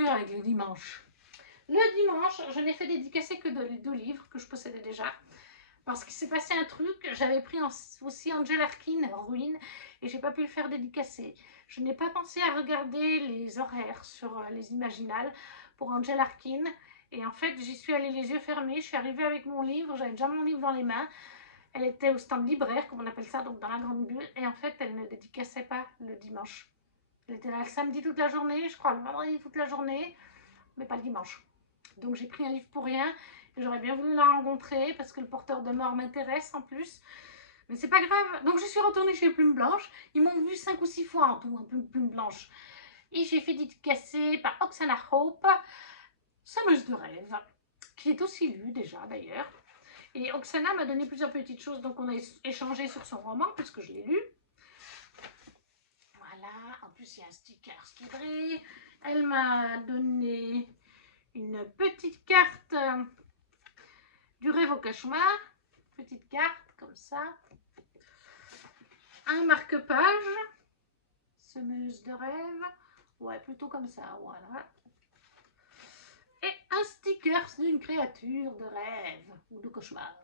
Avec le dimanche. Le dimanche, je n'ai fait dédicacer que de deux livres que je possédais déjà. Parce qu'il s'est passé un truc, j'avais pris aussi Angel Arkin, Ruine, et j'ai pas pu le faire dédicacer. Je n'ai pas pensé à regarder les horaires sur les Imaginales pour Angel Arkin. Et en fait, j'y suis allée les yeux fermés, je suis arrivée avec mon livre, j'avais déjà mon livre dans les mains. Elle était au stand libraire, comme on appelle ça, donc dans la grande bulle. Et en fait, elle ne dédicaçait pas le dimanche. Elle était là le samedi toute la journée, je crois le vendredi toute la journée, mais pas le dimanche. Donc j'ai pris un livre pour rien, et j'aurais bien voulu la rencontrer, parce que le porteur de mort m'intéresse en plus. Mais c'est pas grave. Donc je suis retournée chez Plume Blanche, ils m'ont vu 5 ou 6 fois en tout, Plume Blanche. Et j'ai fait dédicacer par Oksana Hope, Sameuse de rêve, qui est aussi lue déjà d'ailleurs. Et Oksana m'a donné plusieurs petites choses, donc on a échangé sur son roman, puisque je l'ai lu. En plus, il y a un sticker qui brille. Elle m'a donné une petite carte du rêve au cauchemar. Petite carte comme ça. Un marque-page. Semeuse de rêve. Ouais, plutôt comme ça, voilà. Et un sticker d'une créature de rêve ou de cauchemar.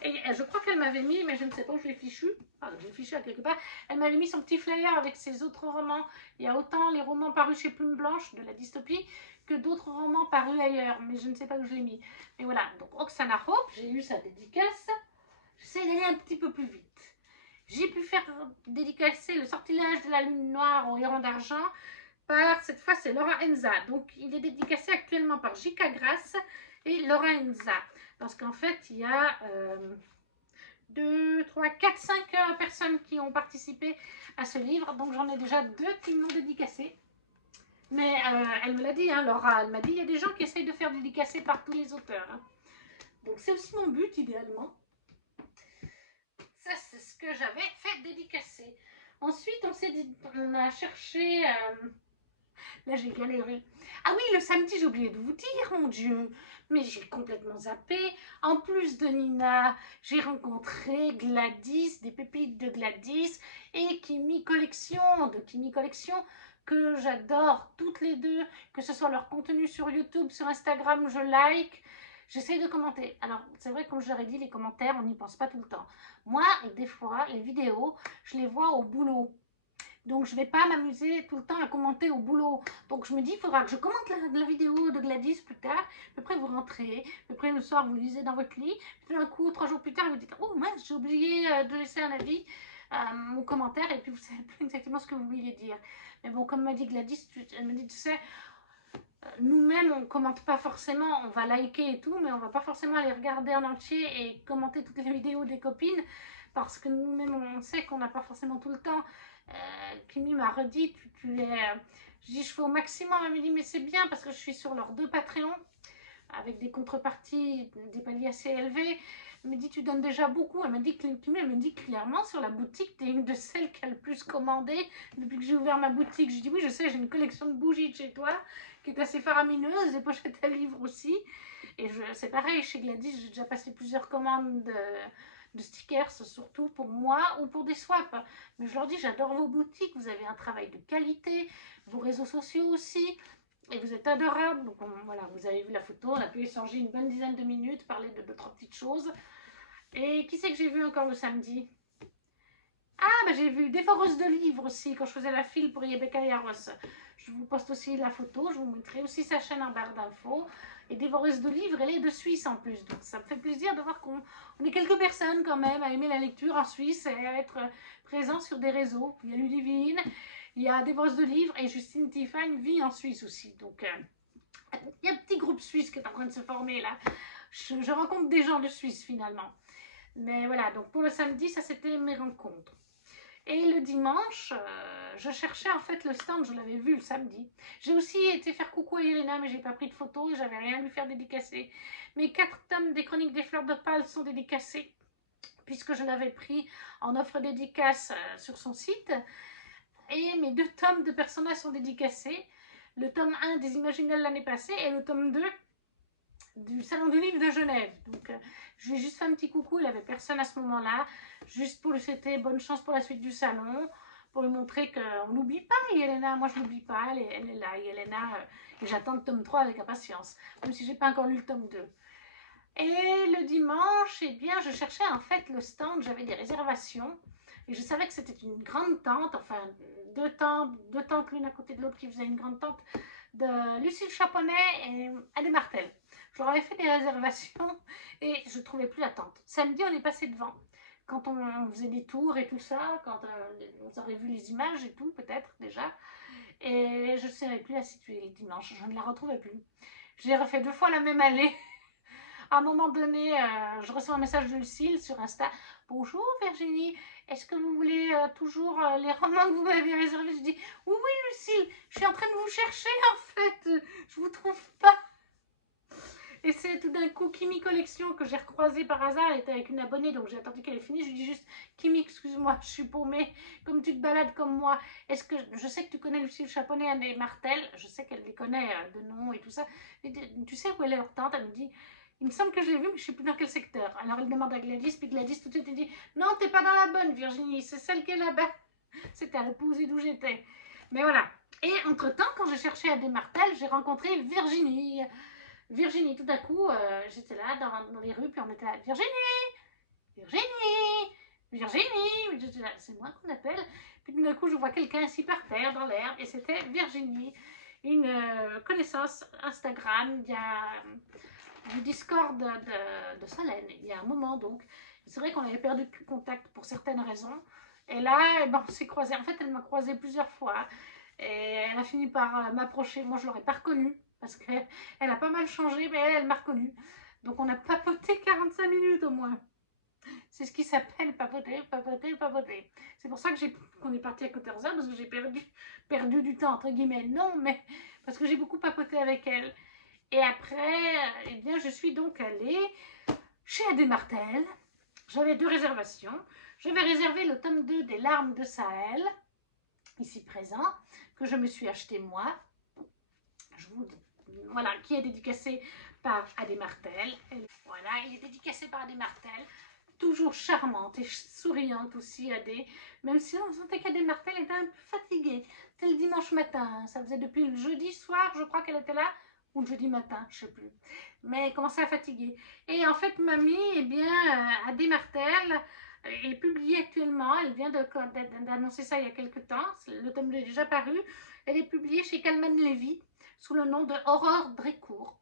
Et je crois qu'elle m'avait mis, mais je ne sais pas où je l'ai fichu. Enfin, je l'ai fichu à quelque part. Elle m'avait mis son petit flyer avec ses autres romans. Il y a autant les romans parus chez Plume Blanche, de la dystopie, que d'autres romans parus ailleurs. Mais je ne sais pas où je l'ai mis. Mais voilà, donc Oksana Hope, j'ai eu sa dédicace. J'essaie d'aller un petit peu plus vite. J'ai pu faire dédicacer Le sortilège de la lune noire au héron d'argent par, cette fois, c'est Laura Enza. Donc, il est dédicacé actuellement par J.K. Grasse et Laura Enza. Parce qu'en fait, il y a 2, 3, 4, 5 personnes qui ont participé à ce livre. Donc j'en ai déjà 2 qui m'ont dédicacé. Mais elle me l'a dit, hein, Laura, elle m'a dit, il y a des gens qui essayent de faire dédicacer par tous les auteurs. Hein. Donc c'est aussi mon but, idéalement. Ça, c'est ce que j'avais fait dédicacer. Ensuite, on a cherché Là, j'ai galéré. Ah oui, le samedi, j'ai oublié de vous dire, mon Dieu. Mais j'ai complètement zappé. En plus de Nina, j'ai rencontré Gladys, des pépites de Gladys et Kimi Collection, de Kimi Collection, que j'adore toutes les deux, que ce soit leur contenu sur YouTube, sur Instagram, je like. J'essaie de commenter. Alors, c'est vrai, comme je leur ai dit, les commentaires, on n'y pense pas tout le temps. Moi, des fois, les vidéos, je les vois au boulot. Donc, je ne vais pas m'amuser tout le temps à commenter au boulot. Donc, je me dis, il faudra que je commente la vidéo de Gladys plus tard. Puis après, vous rentrez. Puis après, le soir, vous lisez dans votre lit. Puis d'un coup, 3 jours plus tard, vous dites, oh mince, j'ai oublié de laisser un avis, mon commentaire. Et puis, vous ne savez plus exactement ce que vous vouliez dire. Mais bon, comme m'a dit Gladys, elle me dit, tu sais, nous-mêmes, on ne commente pas forcément. On va liker et tout, mais on ne va pas forcément aller regarder en entier et commenter toutes les vidéos des copines. Parce que nous-mêmes, on sait qu'on n'a pas forcément tout le temps. Kimi m'a redit, tu es... je dis, je fais au maximum. Elle me dit, mais c'est bien parce que je suis sur leurs 2 Patreons avec des contreparties, des paliers assez élevés. Elle me dit, tu donnes déjà beaucoup. Elle me dit, Kimi, elle me dit clairement, sur la boutique, tu es une de celles qui a le plus commandé depuis que j'ai ouvert ma boutique. Je dis, oui, je sais, j'ai une collection de bougies de chez toi qui est assez faramineuse, des pochettes à livres aussi. Et c'est pareil, chez Gladys, j'ai déjà passé plusieurs commandes de stickers, surtout pour moi ou pour des swaps. Mais je leur dis, j'adore vos boutiques, vous avez un travail de qualité, vos réseaux sociaux aussi, et vous êtes adorables. Donc voilà, vous avez vu la photo, on a pu échanger une bonne dizaine de minutes, parler de 2-3 petites choses. Et qui c'est que j'ai vu encore le samedi? Ah, bah j'ai vu Dévoreuse de livres aussi, quand je faisais la file pour Rebecca Yaros. Je vous poste aussi la photo, je vous montrerai aussi sa chaîne en barre d'infos. Et Dévoreuse de livres, elle est de Suisse en plus. Donc ça me fait plaisir de voir qu'on est quelques personnes quand même à aimer la lecture en Suisse et à être présents sur des réseaux. Il y a Ludivine, il y a Dévoreuse de livres et Justine Tiffany vit en Suisse aussi. Donc il y a un petit groupe suisse qui est en train de se former là. Je rencontre des gens de Suisse finalement. Mais voilà, donc pour le samedi, ça c'était mes rencontres. Et le dimanche, je cherchais en fait le stand, je l'avais vu le samedi. J'ai aussi été faire coucou à Irina, mais j'ai pas pris de photos, j'avais rien à lui faire dédicacer. Mes 4 tomes des Chroniques des Fleurs de Pâle sont dédicacés, puisque je l'avais pris en offre dédicace sur son site. Et mes 2 tomes de personnages sont dédicacés. Le tome 1 des Imaginales l'année passée et le tome 2 du Salon du Livre de Genève. Donc, je lui ai juste fait un petit coucou, il n'y avait personne à ce moment-là, juste pour lui souhaiter bonne chance pour la suite du salon, pour lui montrer qu'on n'oublie pas Yelena. Moi, je n'oublie pas, elle est là, Yelena, et j'attends le tome 3 avec impatience, même si je n'ai pas encore lu le tome 2. Et le dimanche, eh bien, je cherchais en fait le stand, j'avais des réservations, et je savais que c'était une grande tente, enfin, deux tantes l'une à côté de l'autre qui faisaient une grande tente, de Lucille Chaponnet et Anne Martel. Je leur avais fait des réservations et je ne trouvais plus la tente. Samedi, on est passé devant. Quand on faisait des tours et tout ça, quand vous aurez vu les images et tout, peut-être déjà. Et je ne savais plus la situer le dimanche. Je ne la retrouvais plus. J'ai refait 2 fois la même allée. À un moment donné, je reçois un message de Lucille sur Insta. Bonjour Virginie, est-ce que vous voulez toujours les romans que vous m'avez réservés? Je dis oui, oui Lucille, je suis en train de vous chercher en fait, je vous trouve pas. Et c'est tout d'un coup Kimi Collection que j'ai recroisé par hasard. Elle était avec une abonnée, donc j'ai attendu qu'elle ait fini. Je lui dis juste, Kimi, excuse-moi, je suis paumée. Comme tu te balades comme moi, est-ce que je sais que tu connais Lucille Chaponnet et Martel? Je sais qu'elle les connaît de nom et tout ça. Et tu sais où elle est leur tante? Elle me dit, il me semble que je l'ai vue, mais je ne sais plus dans quel secteur. Alors elle demande à Gladys, puis Gladys tout de suite elle dit, non, t'es pas dans la bonne, Virginie, c'est celle qui est là-bas. C'était à l'opposé d'où j'étais. Mais voilà. Et entre-temps, quand je cherchais à des Martel, j'ai rencontré Virginie. Virginie, tout d'un coup, j'étais là dans les rues, puis on était là, Virginie, Virginie, Virginie, c'est moi qu'on appelle. Puis tout d'un coup, je vois quelqu'un assis par terre dans l'herbe, et c'était Virginie, une connaissance Instagram, il y a du Discord de Solène, il y a un moment donc. C'est vrai qu'on avait perdu contact pour certaines raisons, et là, ben, on s'est croisés. En fait, elle m'a croisée plusieurs fois, et elle a fini par m'approcher. Moi, je ne l'aurais pas reconnue, parce qu'elle a pas mal changé, mais elle m'a reconnue. Donc on a papoté 45 minutes au moins. C'est ce qui s'appelle papoter, papoter, papoter. C'est pour ça qu'on est parti à 14h, parce que j'ai perdu du temps, entre guillemets. Non, mais parce que j'ai beaucoup papoté avec elle. Et après, eh bien, je suis donc allée chez Adé Martel. J'avais 2 réservations. J'avais réservé le tome 2 des Larmes de Sahel, ici présent, que je me suis acheté moi. je vous dis, voilà, qui est dédicacé par Adé Martel. Voilà, il est dédicacé par Adé Martel. Toujours charmante et souriante aussi, Adé. Même si on sentait qu'Adé Martel était un peu fatiguée. C'était le dimanche matin. Ça faisait depuis le jeudi soir, je crois qu'elle était là. Ou le jeudi matin, je ne sais plus. Mais elle commençait à fatiguer. Et en fait, mamie, eh bien, Adé Martel est publiée actuellement. Elle vient d'annoncer ça il y a quelques temps. Le tome est déjà paru. Elle est publiée chez Calman Levy sous le nom de Aurore Drécourt.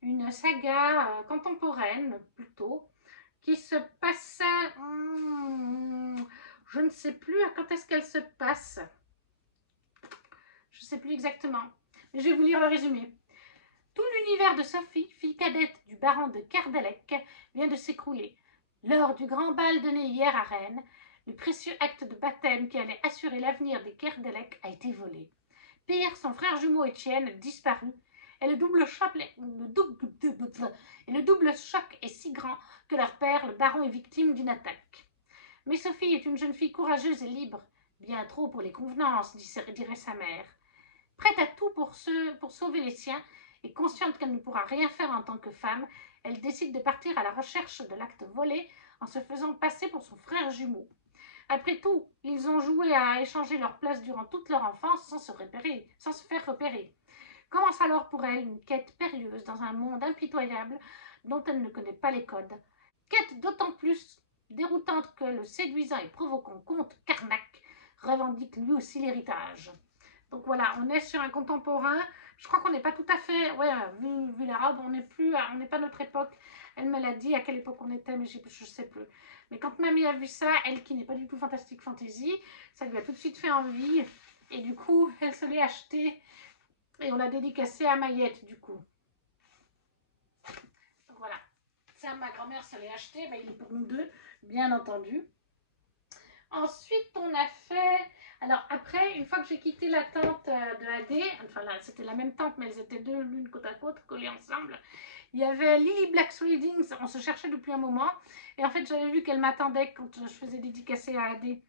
Une saga contemporaine, plutôt, qui se passe, je ne sais plus quand est-ce qu'elle se passe. Je ne sais plus exactement. Mais je vais vous lire le résumé. Tout l'univers de Sophie, fille cadette du baron de Kerdelec, vient de s'écrouler. Lors du grand bal donné hier à Rennes, le précieux acte de baptême qui allait assurer l'avenir des Kerdelec a été volé. Pire, son frère jumeau Étienne disparu, et le double choc est si grand que leur père, le baron, est victime d'une attaque. Mais Sophie est une jeune fille courageuse et libre, bien trop pour les convenances, dirait sa mère. Prête à tout pour sauver les siens, et consciente qu'elle ne pourra rien faire en tant que femme, elle décide de partir à la recherche de l'acte volé en se faisant passer pour son frère jumeau. Après tout, ils ont joué à échanger leur place durant toute leur enfance sans se faire repérer. Commence alors pour elle une quête périlleuse dans un monde impitoyable dont elle ne connaît pas les codes. Quête d'autant plus déroutante que le séduisant et provoquant comte Carnac revendique lui aussi l'héritage. Donc voilà, on est sur un contemporain. Je crois qu'on n'est pas tout à fait, ouais, vu la robe, on n'est pas notre époque. Elle me l'a dit à quelle époque on était, mais je ne sais plus. Mais quand mamie a vu ça, elle qui n'est pas du tout fantastique fantasy, ça lui a tout de suite fait envie. Et du coup, elle se l'est acheté. Et on l'a dédicacé à Maillette, du coup. Donc voilà. Ça, ma grand-mère se l'est acheté. Ben, il est pour nous deux, bien entendu. Ensuite, on a fait... Alors après, une fois que j'ai quitté la tente de Adé, enfin là, c'était la même tente, mais elles étaient deux l'une côte à côte, collées ensemble. Il y avait Lily Black's Readings, on se cherchait depuis un moment. Et en fait, j'avais vu qu'elle m'attendait quand je faisais dédicacer à Adé.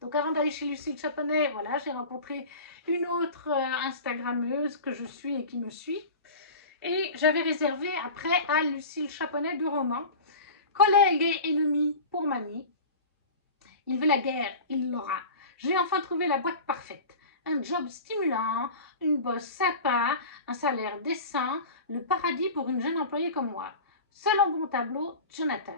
Donc avant d'aller chez Lucille Chaponnet, voilà, j'ai rencontré une autre Instagrammeuse que je suis et qui me suit. Et j'avais réservé après à Lucille Chaponnet 2 romans. Collègue et ennemi pour mamie. Il veut la guerre, il l'aura. J'ai enfin trouvé la boîte parfaite. Un job stimulant, une bosse sympa, un salaire décent, le paradis pour une jeune employée comme moi. Seul en bon tableau, Jonathan.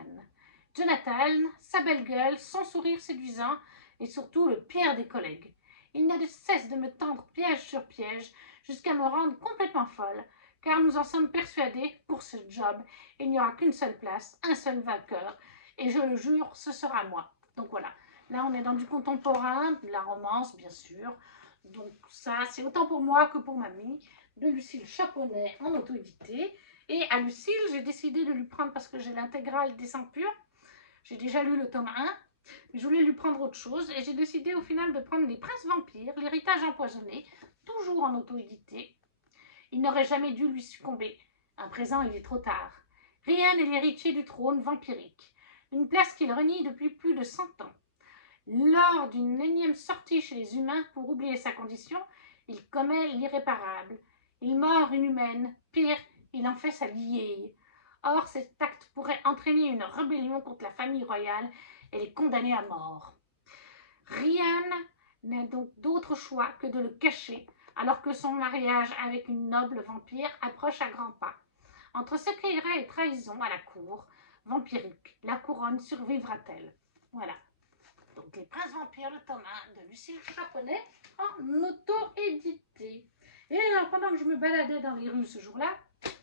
Jonathan, sa belle gueule, son sourire séduisant et surtout le pire des collègues. Il n'a de cesse de me tendre piège sur piège jusqu'à me rendre complètement folle, car nous en sommes persuadés, pour ce job, il n'y aura qu'une seule place, un seul vainqueur, et je le jure, ce sera moi. Donc voilà, là on est dans du contemporain, de la romance bien sûr. Donc ça, c'est autant pour moi que pour mamie, de Lucille Chaponnet en auto-édité. Et à Lucille, j'ai décidé de lui prendre, parce que j'ai l'intégrale des sangs purs, j'ai déjà lu le tome 1, mais je voulais lui prendre autre chose. Et j'ai décidé au final de prendre Les Princes Vampires, l'héritage empoisonné, toujours en auto-édité. Il n'aurait jamais dû lui succomber. À présent, il est trop tard. Rien n'est l'héritier du trône vampirique. Une place qu'il renie depuis plus de 100 ans. Lors d'une énième sortie chez les humains pour oublier sa condition, il commet l'irréparable. Il mord une humaine. Pire, il en fait sa vieille. Or, cet acte pourrait entraîner une rébellion contre la famille royale et les condamner à mort. Rien n'a donc d'autre choix que de le cacher, alors que son mariage avec une noble vampire approche à grands pas. Entre secret et trahison à la cour vampirique, la couronne survivra-t-elle? Voilà. Donc Les Princes Vampires, le tome 1 de Lucille Chaponnet en auto-édité. Et alors, pendant que je me baladais dans les rues ce jour-là,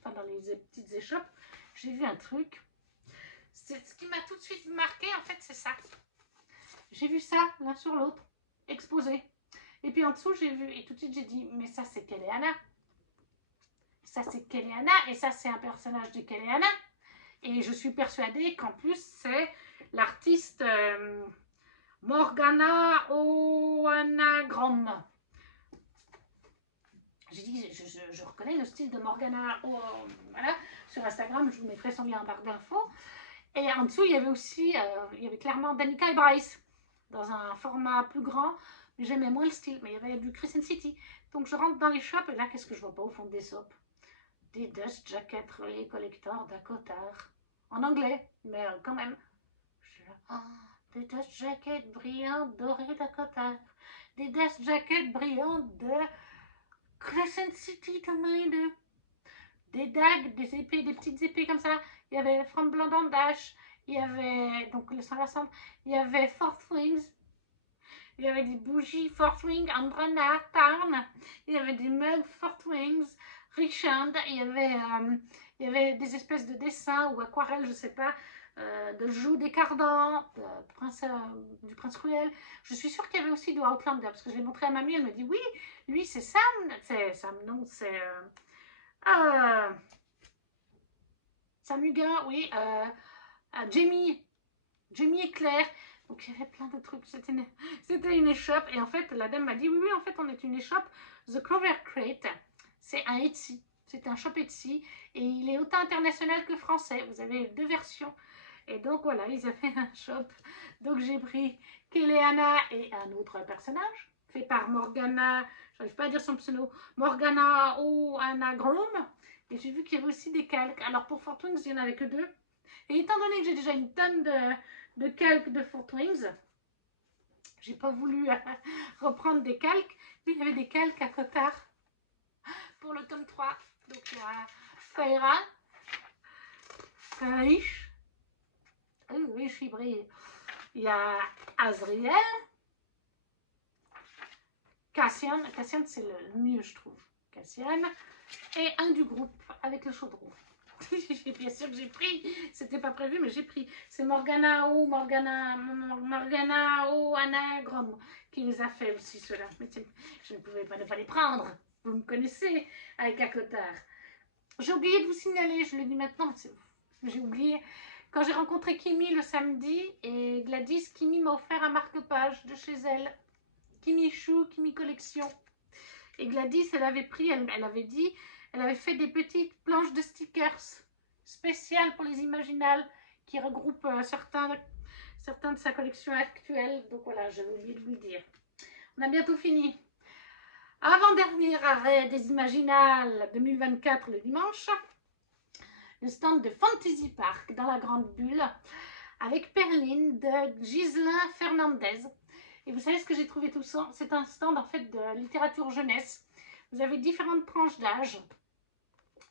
enfin dans les petites échoppes, j'ai vu un truc. Ce qui m'a tout de suite marqué, en fait, c'est ça. J'ai vu ça l'un sur l'autre, exposé. Et puis en dessous, j'ai vu, et tout de suite j'ai dit, mais ça c'est Keleana. Ça c'est Keleana, et ça c'est un personnage de Keleana. Et je suis persuadée qu'en plus c'est l'artiste Morgana Oanagrom. J'ai dit, je reconnais le style de Morgana. Voilà, sur Instagram, je vous mettrai son lien en barre d'infos. Et en dessous, il y avait aussi, il y avait clairement Danica et Bryce. dans un format plus grand, mais j'aimais moins le style. Mais il y avait du Crescent City. Donc je rentre dans les shops et là, qu'est-ce que je vois pas au fond des shops? Des dust jackets relais collector Dakota. En anglais, mais quand même. Oh, des dust jackets brillantes dorées Dakota. Des dust jackets brillantes de Crescent City de des dagues, des épées, des petites épées comme ça. Il y avait From Blanc d'Andache. Il y avait donc le Saint-Vincent. Il y avait Fourth Wings. Il y avait des bougies Fourth Wings, Andrana, Tarn. Il y avait des mugs Fourth Wings, Richand. Il y avait des espèces de dessins ou aquarelles, je sais pas, de joues des Cardans, du Prince Cruel. Je suis sûre qu'il y avait aussi du Outlander parce que je l'ai montré à mamie. Elle me dit oui, lui c'est Sam. C'est Sam, non, c'est. Samuga, oui. Jamie et Claire. Donc il y avait plein de trucs. C'était une échoppe. Et en fait, la dame m'a dit oui, oui, en fait, on est une échoppe. The Clover Crate, c'est un Etsy. C'est un shop Etsy. Et il est autant international que français. Vous avez 2 versions. Et donc voilà, ils avaient un shop. Donc j'ai pris Keleana et un autre personnage, fait par Morgana, j'arrive pas à dire son pseudo, Morgana ou Anna Grom. Et j'ai vu qu'il y avait aussi des calques. Alors pour Fourth Wings, il n'y en avait que 2. Et étant donné que j'ai déjà une tonne de calques de Fourth Wings, j'ai pas voulu reprendre des calques, mais il y avait des calques à Cotard pour le tome 3. Donc il y a Faira, Kaish, oui, Chibré. Il y a Azriel, Cassian c'est le mieux je trouve, Cassian, et un du groupe avec le chaudron. Bien sûr que j'ai pris, c'était pas prévu mais j'ai pris, c'est Morgana ou Anna Grom qui les a fait aussi ceux-là, mais je ne pouvais pas ne pas les prendre, vous me connaissez avec Akotard. J'ai oublié de vous signaler, je le dis maintenant, j'ai oublié. Quand j'ai rencontré Kimi le samedi et Gladys, Kimi m'a offert un marque-page de chez elle. Kimi Chou, Kimi Collection. Et Gladys, elle avait pris, elle avait dit, elle avait fait des petites planches de stickers spéciales pour les Imaginales qui regroupent certains de sa collection actuelle. Donc voilà, j'avais oublié de vous le dire. On a bientôt fini. Avant-dernier arrêt des Imaginales 2024 le dimanche. Le stand de Fantasy Park dans la Grande Bulle avec Perline de Ghislain Fernandez. Et vous savez ce que j'ai trouvé tout ça? C'est un stand en fait de littérature jeunesse. Vous avez différentes tranches d'âge,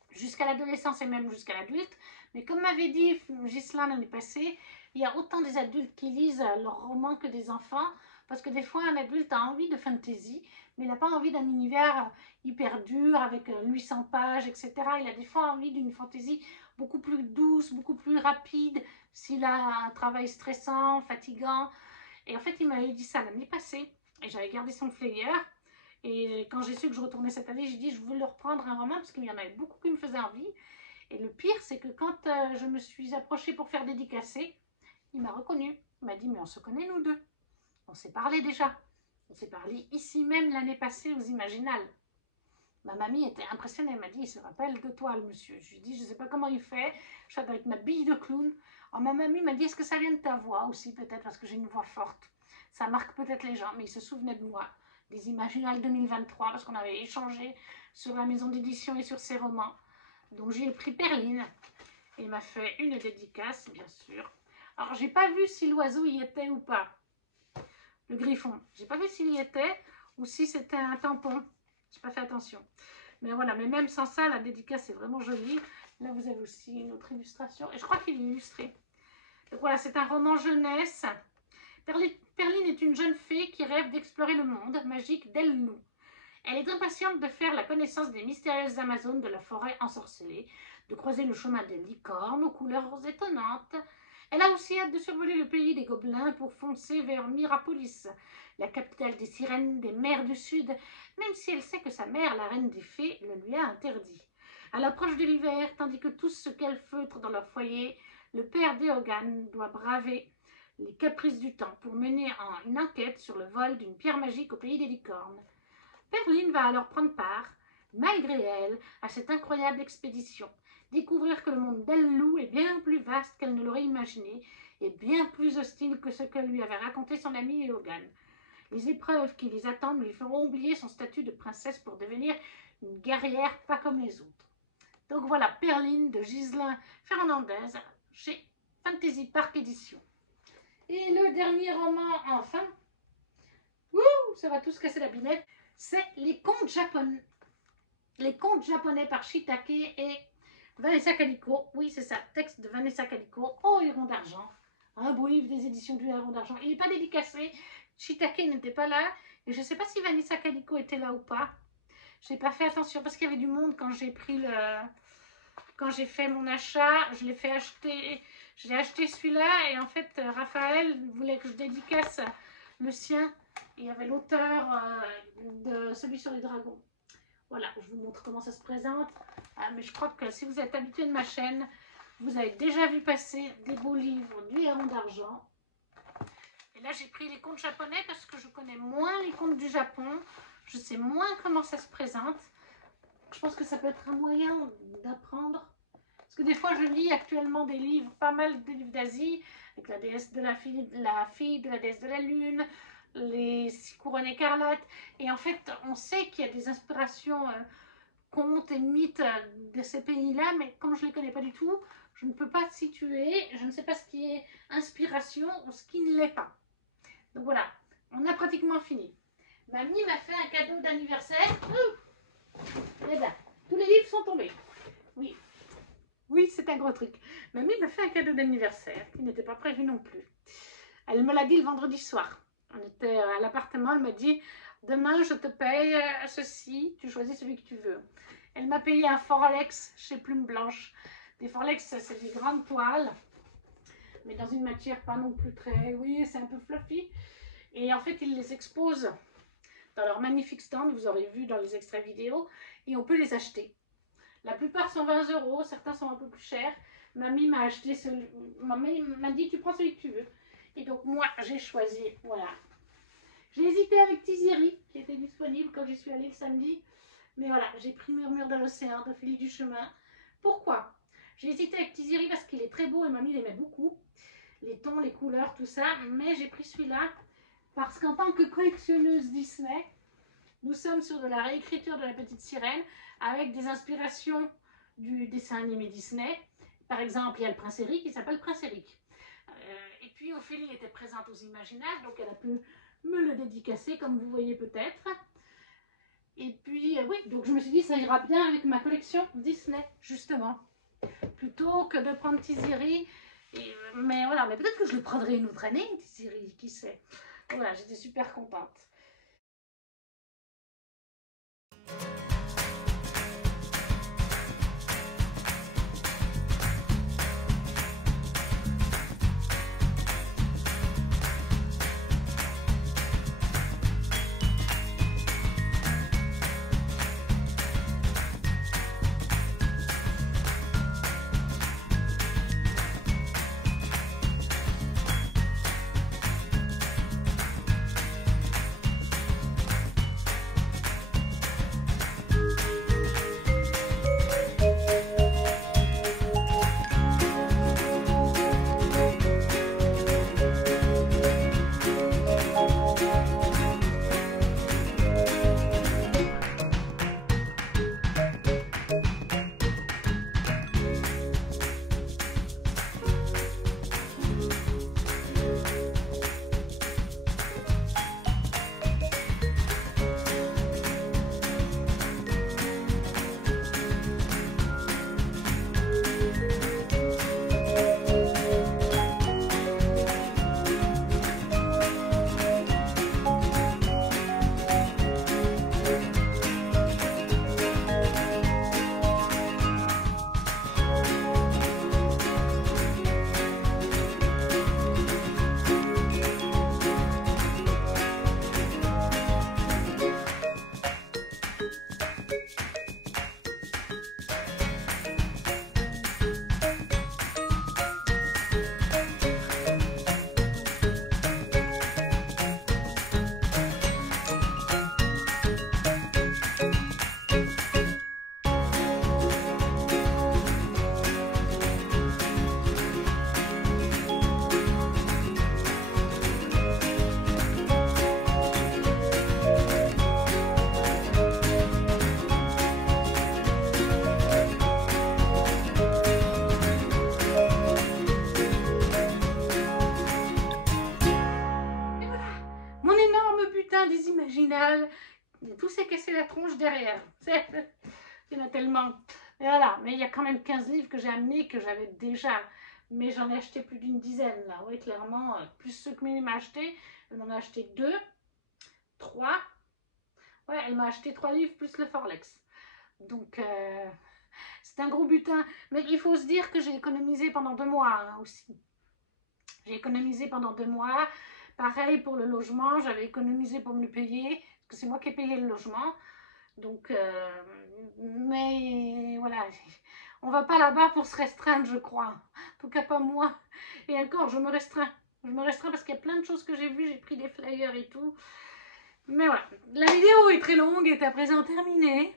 jusqu'à l'adolescence et même jusqu'à l'adulte. Mais comme m'avait dit Ghislain l'année passée, il y a autant des adultes qui lisent leurs romans que des enfants. Parce que des fois, un adulte a envie de fantasy, mais il n'a pas envie d'un univers hyper dur avec 800 pages, etc. Il a des fois envie d'une fantasy beaucoup plus douce, beaucoup plus rapide, s'il a un travail stressant, fatigant. Et en fait, il m'avait dit ça l'année passée, et j'avais gardé son flyer. Et quand j'ai su que je retournais cette année, j'ai dit je veux leur prendre un roman, parce qu'il y en avait beaucoup qui me faisaient envie. Et le pire, c'est que quand je me suis approchée pour faire dédicacer, il m'a reconnue. Il m'a dit mais on se connaît nous deux. On s'est parlé déjà. On s'est parlé ici même l'année passée aux Imaginales. Ma mamie était impressionnée. Elle m'a dit, il se rappelle de toi, le monsieur. Je lui ai dit, je ne sais pas comment il fait. Je suis avec ma bille de clown. Alors, ma mamie m'a dit, est-ce que ça vient de ta voix aussi, peut-être, parce que j'ai une voix forte. Ça marque peut-être les gens, mais il se souvenait de moi. Des Imaginales 2023, parce qu'on avait échangé sur la maison d'édition et sur ses romans. Donc, j'ai pris Perline. Et il m'a fait une dédicace, bien sûr. Alors, j'ai pas vu si l'oiseau y était ou pas. Le griffon. J'ai pas vu s'il y était ou si c'était un tampon. J'ai pas fait attention. Mais voilà, mais même sans ça, la dédicace est vraiment jolie. Là, vous avez aussi une autre illustration. Et je crois qu'il est illustré. Donc voilà, c'est un roman jeunesse. Perline est une jeune fée qui rêve d'explorer le monde magique d'El-Lou. Elle est impatiente de faire la connaissance des mystérieuses Amazones de la forêt ensorcelée, de croiser le chemin des licornes aux couleurs étonnantes. Elle a aussi hâte de survoler le pays des gobelins pour foncer vers Mirapolis, la capitale des sirènes des mers du Sud, même si elle sait que sa mère, la reine des fées, le lui a interdit. À l'approche de l'hiver, tandis que tous se calfeutrent dans leur foyer, le père Déogan doit braver les caprices du temps pour mener une enquête sur le vol d'une pierre magique au pays des licornes. Perline va alors prendre part, malgré elle, à cette incroyable expédition, découvrir que le monde d'El-Lou est bien plus vaste qu'elle ne l'aurait imaginé est bien plus hostile que ce que lui avait raconté son ami Logan. Les épreuves qui les attendent lui feront oublier son statut de princesse pour devenir une guerrière pas comme les autres. Donc voilà, Perline de Ghislain Fernandez chez Fantasy Park Édition. Et le dernier roman, enfin, ça va tous casser la binette, c'est Les contes japonais. Les contes japonais par Shitake et Vanessa Calico. Oui, c'est ça, texte de Vanessa Calico, au Héron d'Argent. Un beau livre des éditions du Héron d'Argent. Il n'est pas dédicacé, Shitake n'était pas là, et je ne sais pas si Vanessa Calico était là ou pas. Je n'ai pas fait attention parce qu'il y avait du monde quand j'ai pris le... Quand j'ai fait mon achat, je l'ai fait acheter... J'ai acheté celui-là et en fait, Raphaël voulait que je dédicace le sien. Il y avait l'auteur de celui sur les dragons. Voilà, je vous montre comment ça se présente. Mais je crois que si vous êtes habitué de ma chaîne, vous avez déjà vu passer des beaux livres du Héron d'Argent. Et là, j'ai pris les contes japonais parce que je connais moins les contes du Japon. Je sais moins comment ça se présente. Je pense que ça peut être un moyen d'apprendre. Parce que des fois, je lis actuellement des livres, pas mal de livres d'Asie, avec la déesse de la fille de la déesse de la lune, les 6 couronnes écarlates. Et en fait, on sait qu'il y a des inspirations contes et mythes de ces pays-là, mais comme je ne les connais pas du tout, je ne peux pas situer, je ne sais pas ce qui est inspiration ou ce qui ne l'est pas. Donc voilà, on a pratiquement fini. Mamie m'a fait un cadeau d'anniversaire. Et là, tous les livres sont tombés. Oui. Oui, c'est un gros truc. Mamie m'a fait un cadeau d'anniversaire qui n'était pas prévu non plus. Elle me l'a dit le vendredi soir. On était à l'appartement, elle m'a dit « Demain, je te paye ceci, tu choisis celui que tu veux. » Elle m'a payé un Forlex chez Plume Blanche. Des Forlex, c'est des grandes toiles, mais dans une matière pas non plus très... Oui, c'est un peu fluffy. Et en fait, ils les exposent dans leur magnifique stand, vous aurez vu dans les extraits vidéo, et on peut les acheter. La plupart sont 20 €, certains sont un peu plus chers. Mamie m'a acheté celui... Mamie m'a dit tu prends celui que tu veux. Et donc moi j'ai choisi, voilà. J'ai hésité avec Tiziri qui était disponible quand j'y suis allée le samedi. Mais voilà, j'ai pris Murmure de l'océan de Félix Duchemin. Pourquoi? J'ai hésité avec Tiziri parce qu'il est très beau et mamie l'aimait beaucoup. Les tons, les couleurs, tout ça. Mais j'ai pris celui-là parce qu'en tant que collectionneuse Disney, nous sommes sur de la réécriture de La Petite Sirène avec des inspirations du dessin animé Disney. Par exemple, il y a le Prince Eric qui s'appelle Prince Eric. Et puis Ophélie était présente aux Imaginages, donc elle a pu me le dédicacer, comme vous voyez peut-être. Et puis, oui, donc je me suis dit, ça ira bien avec ma collection Disney, justement. Plutôt que de prendre Tiziri. Mais voilà, mais peut-être que je le prendrai une autre année, Tiziri, qui sait. Voilà, j'étais super contente. mal. Tout s'est cassé la tronche derrière. Il y en a tellement. Et voilà, mais il y a quand même 15 livres que j'ai amenés, que j'avais déjà. Mais j'en ai acheté plus d'une dizaine, là. Oui, clairement, plus ceux que Mimi m'a acheté. Elle m'en a acheté 2, 3. Ouais, elle m'a acheté 3 livres plus le Forlex. Donc, c'est un gros butin. Mais il faut se dire que j'ai économisé pendant 2 mois hein, aussi. J'ai économisé pendant 2 mois. Pareil pour le logement, j'avais économisé pour me le payer. Parce que c'est moi qui ai payé le logement. Donc, mais voilà, on va pas là-bas pour se restreindre, je crois. En tout cas, pas moi. Et encore, je me restreins. Je me restreins parce qu'il y a plein de choses que j'ai vues. J'ai pris des flyers et tout. Mais voilà, la vidéo est très longue et est à présent terminée.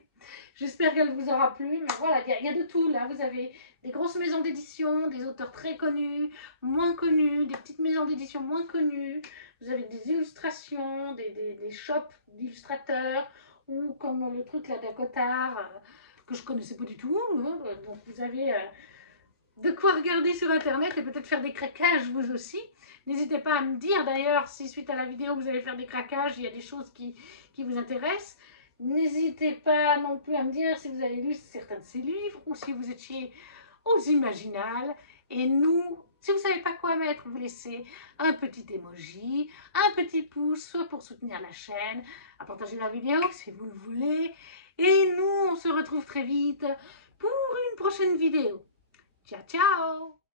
J'espère qu'elle vous aura plu. Mais voilà, il y a de tout. Là, vous avez des grosses maisons d'édition, des auteurs très connus, moins connus, des petites maisons d'édition moins connues. Vous avez des illustrations, des shops d'illustrateurs, ou comme le truc là d'Akotard, que je connaissais pas du tout. Hein. Donc vous avez de quoi regarder sur internet et peut-être faire des craquages vous aussi. N'hésitez pas à me dire d'ailleurs si suite à la vidéo vous allez faire des craquages, il y a des choses qui vous intéressent. N'hésitez pas non plus à me dire si vous avez lu certains de ces livres ou si vous étiez aux Imaginales. Et nous, si vous ne savez pas quoi mettre, vous laissez un petit emoji, un petit pouce, soit pour soutenir la chaîne, à partager la vidéo si vous le voulez. Et nous, on se retrouve très vite pour une prochaine vidéo. Ciao, ciao!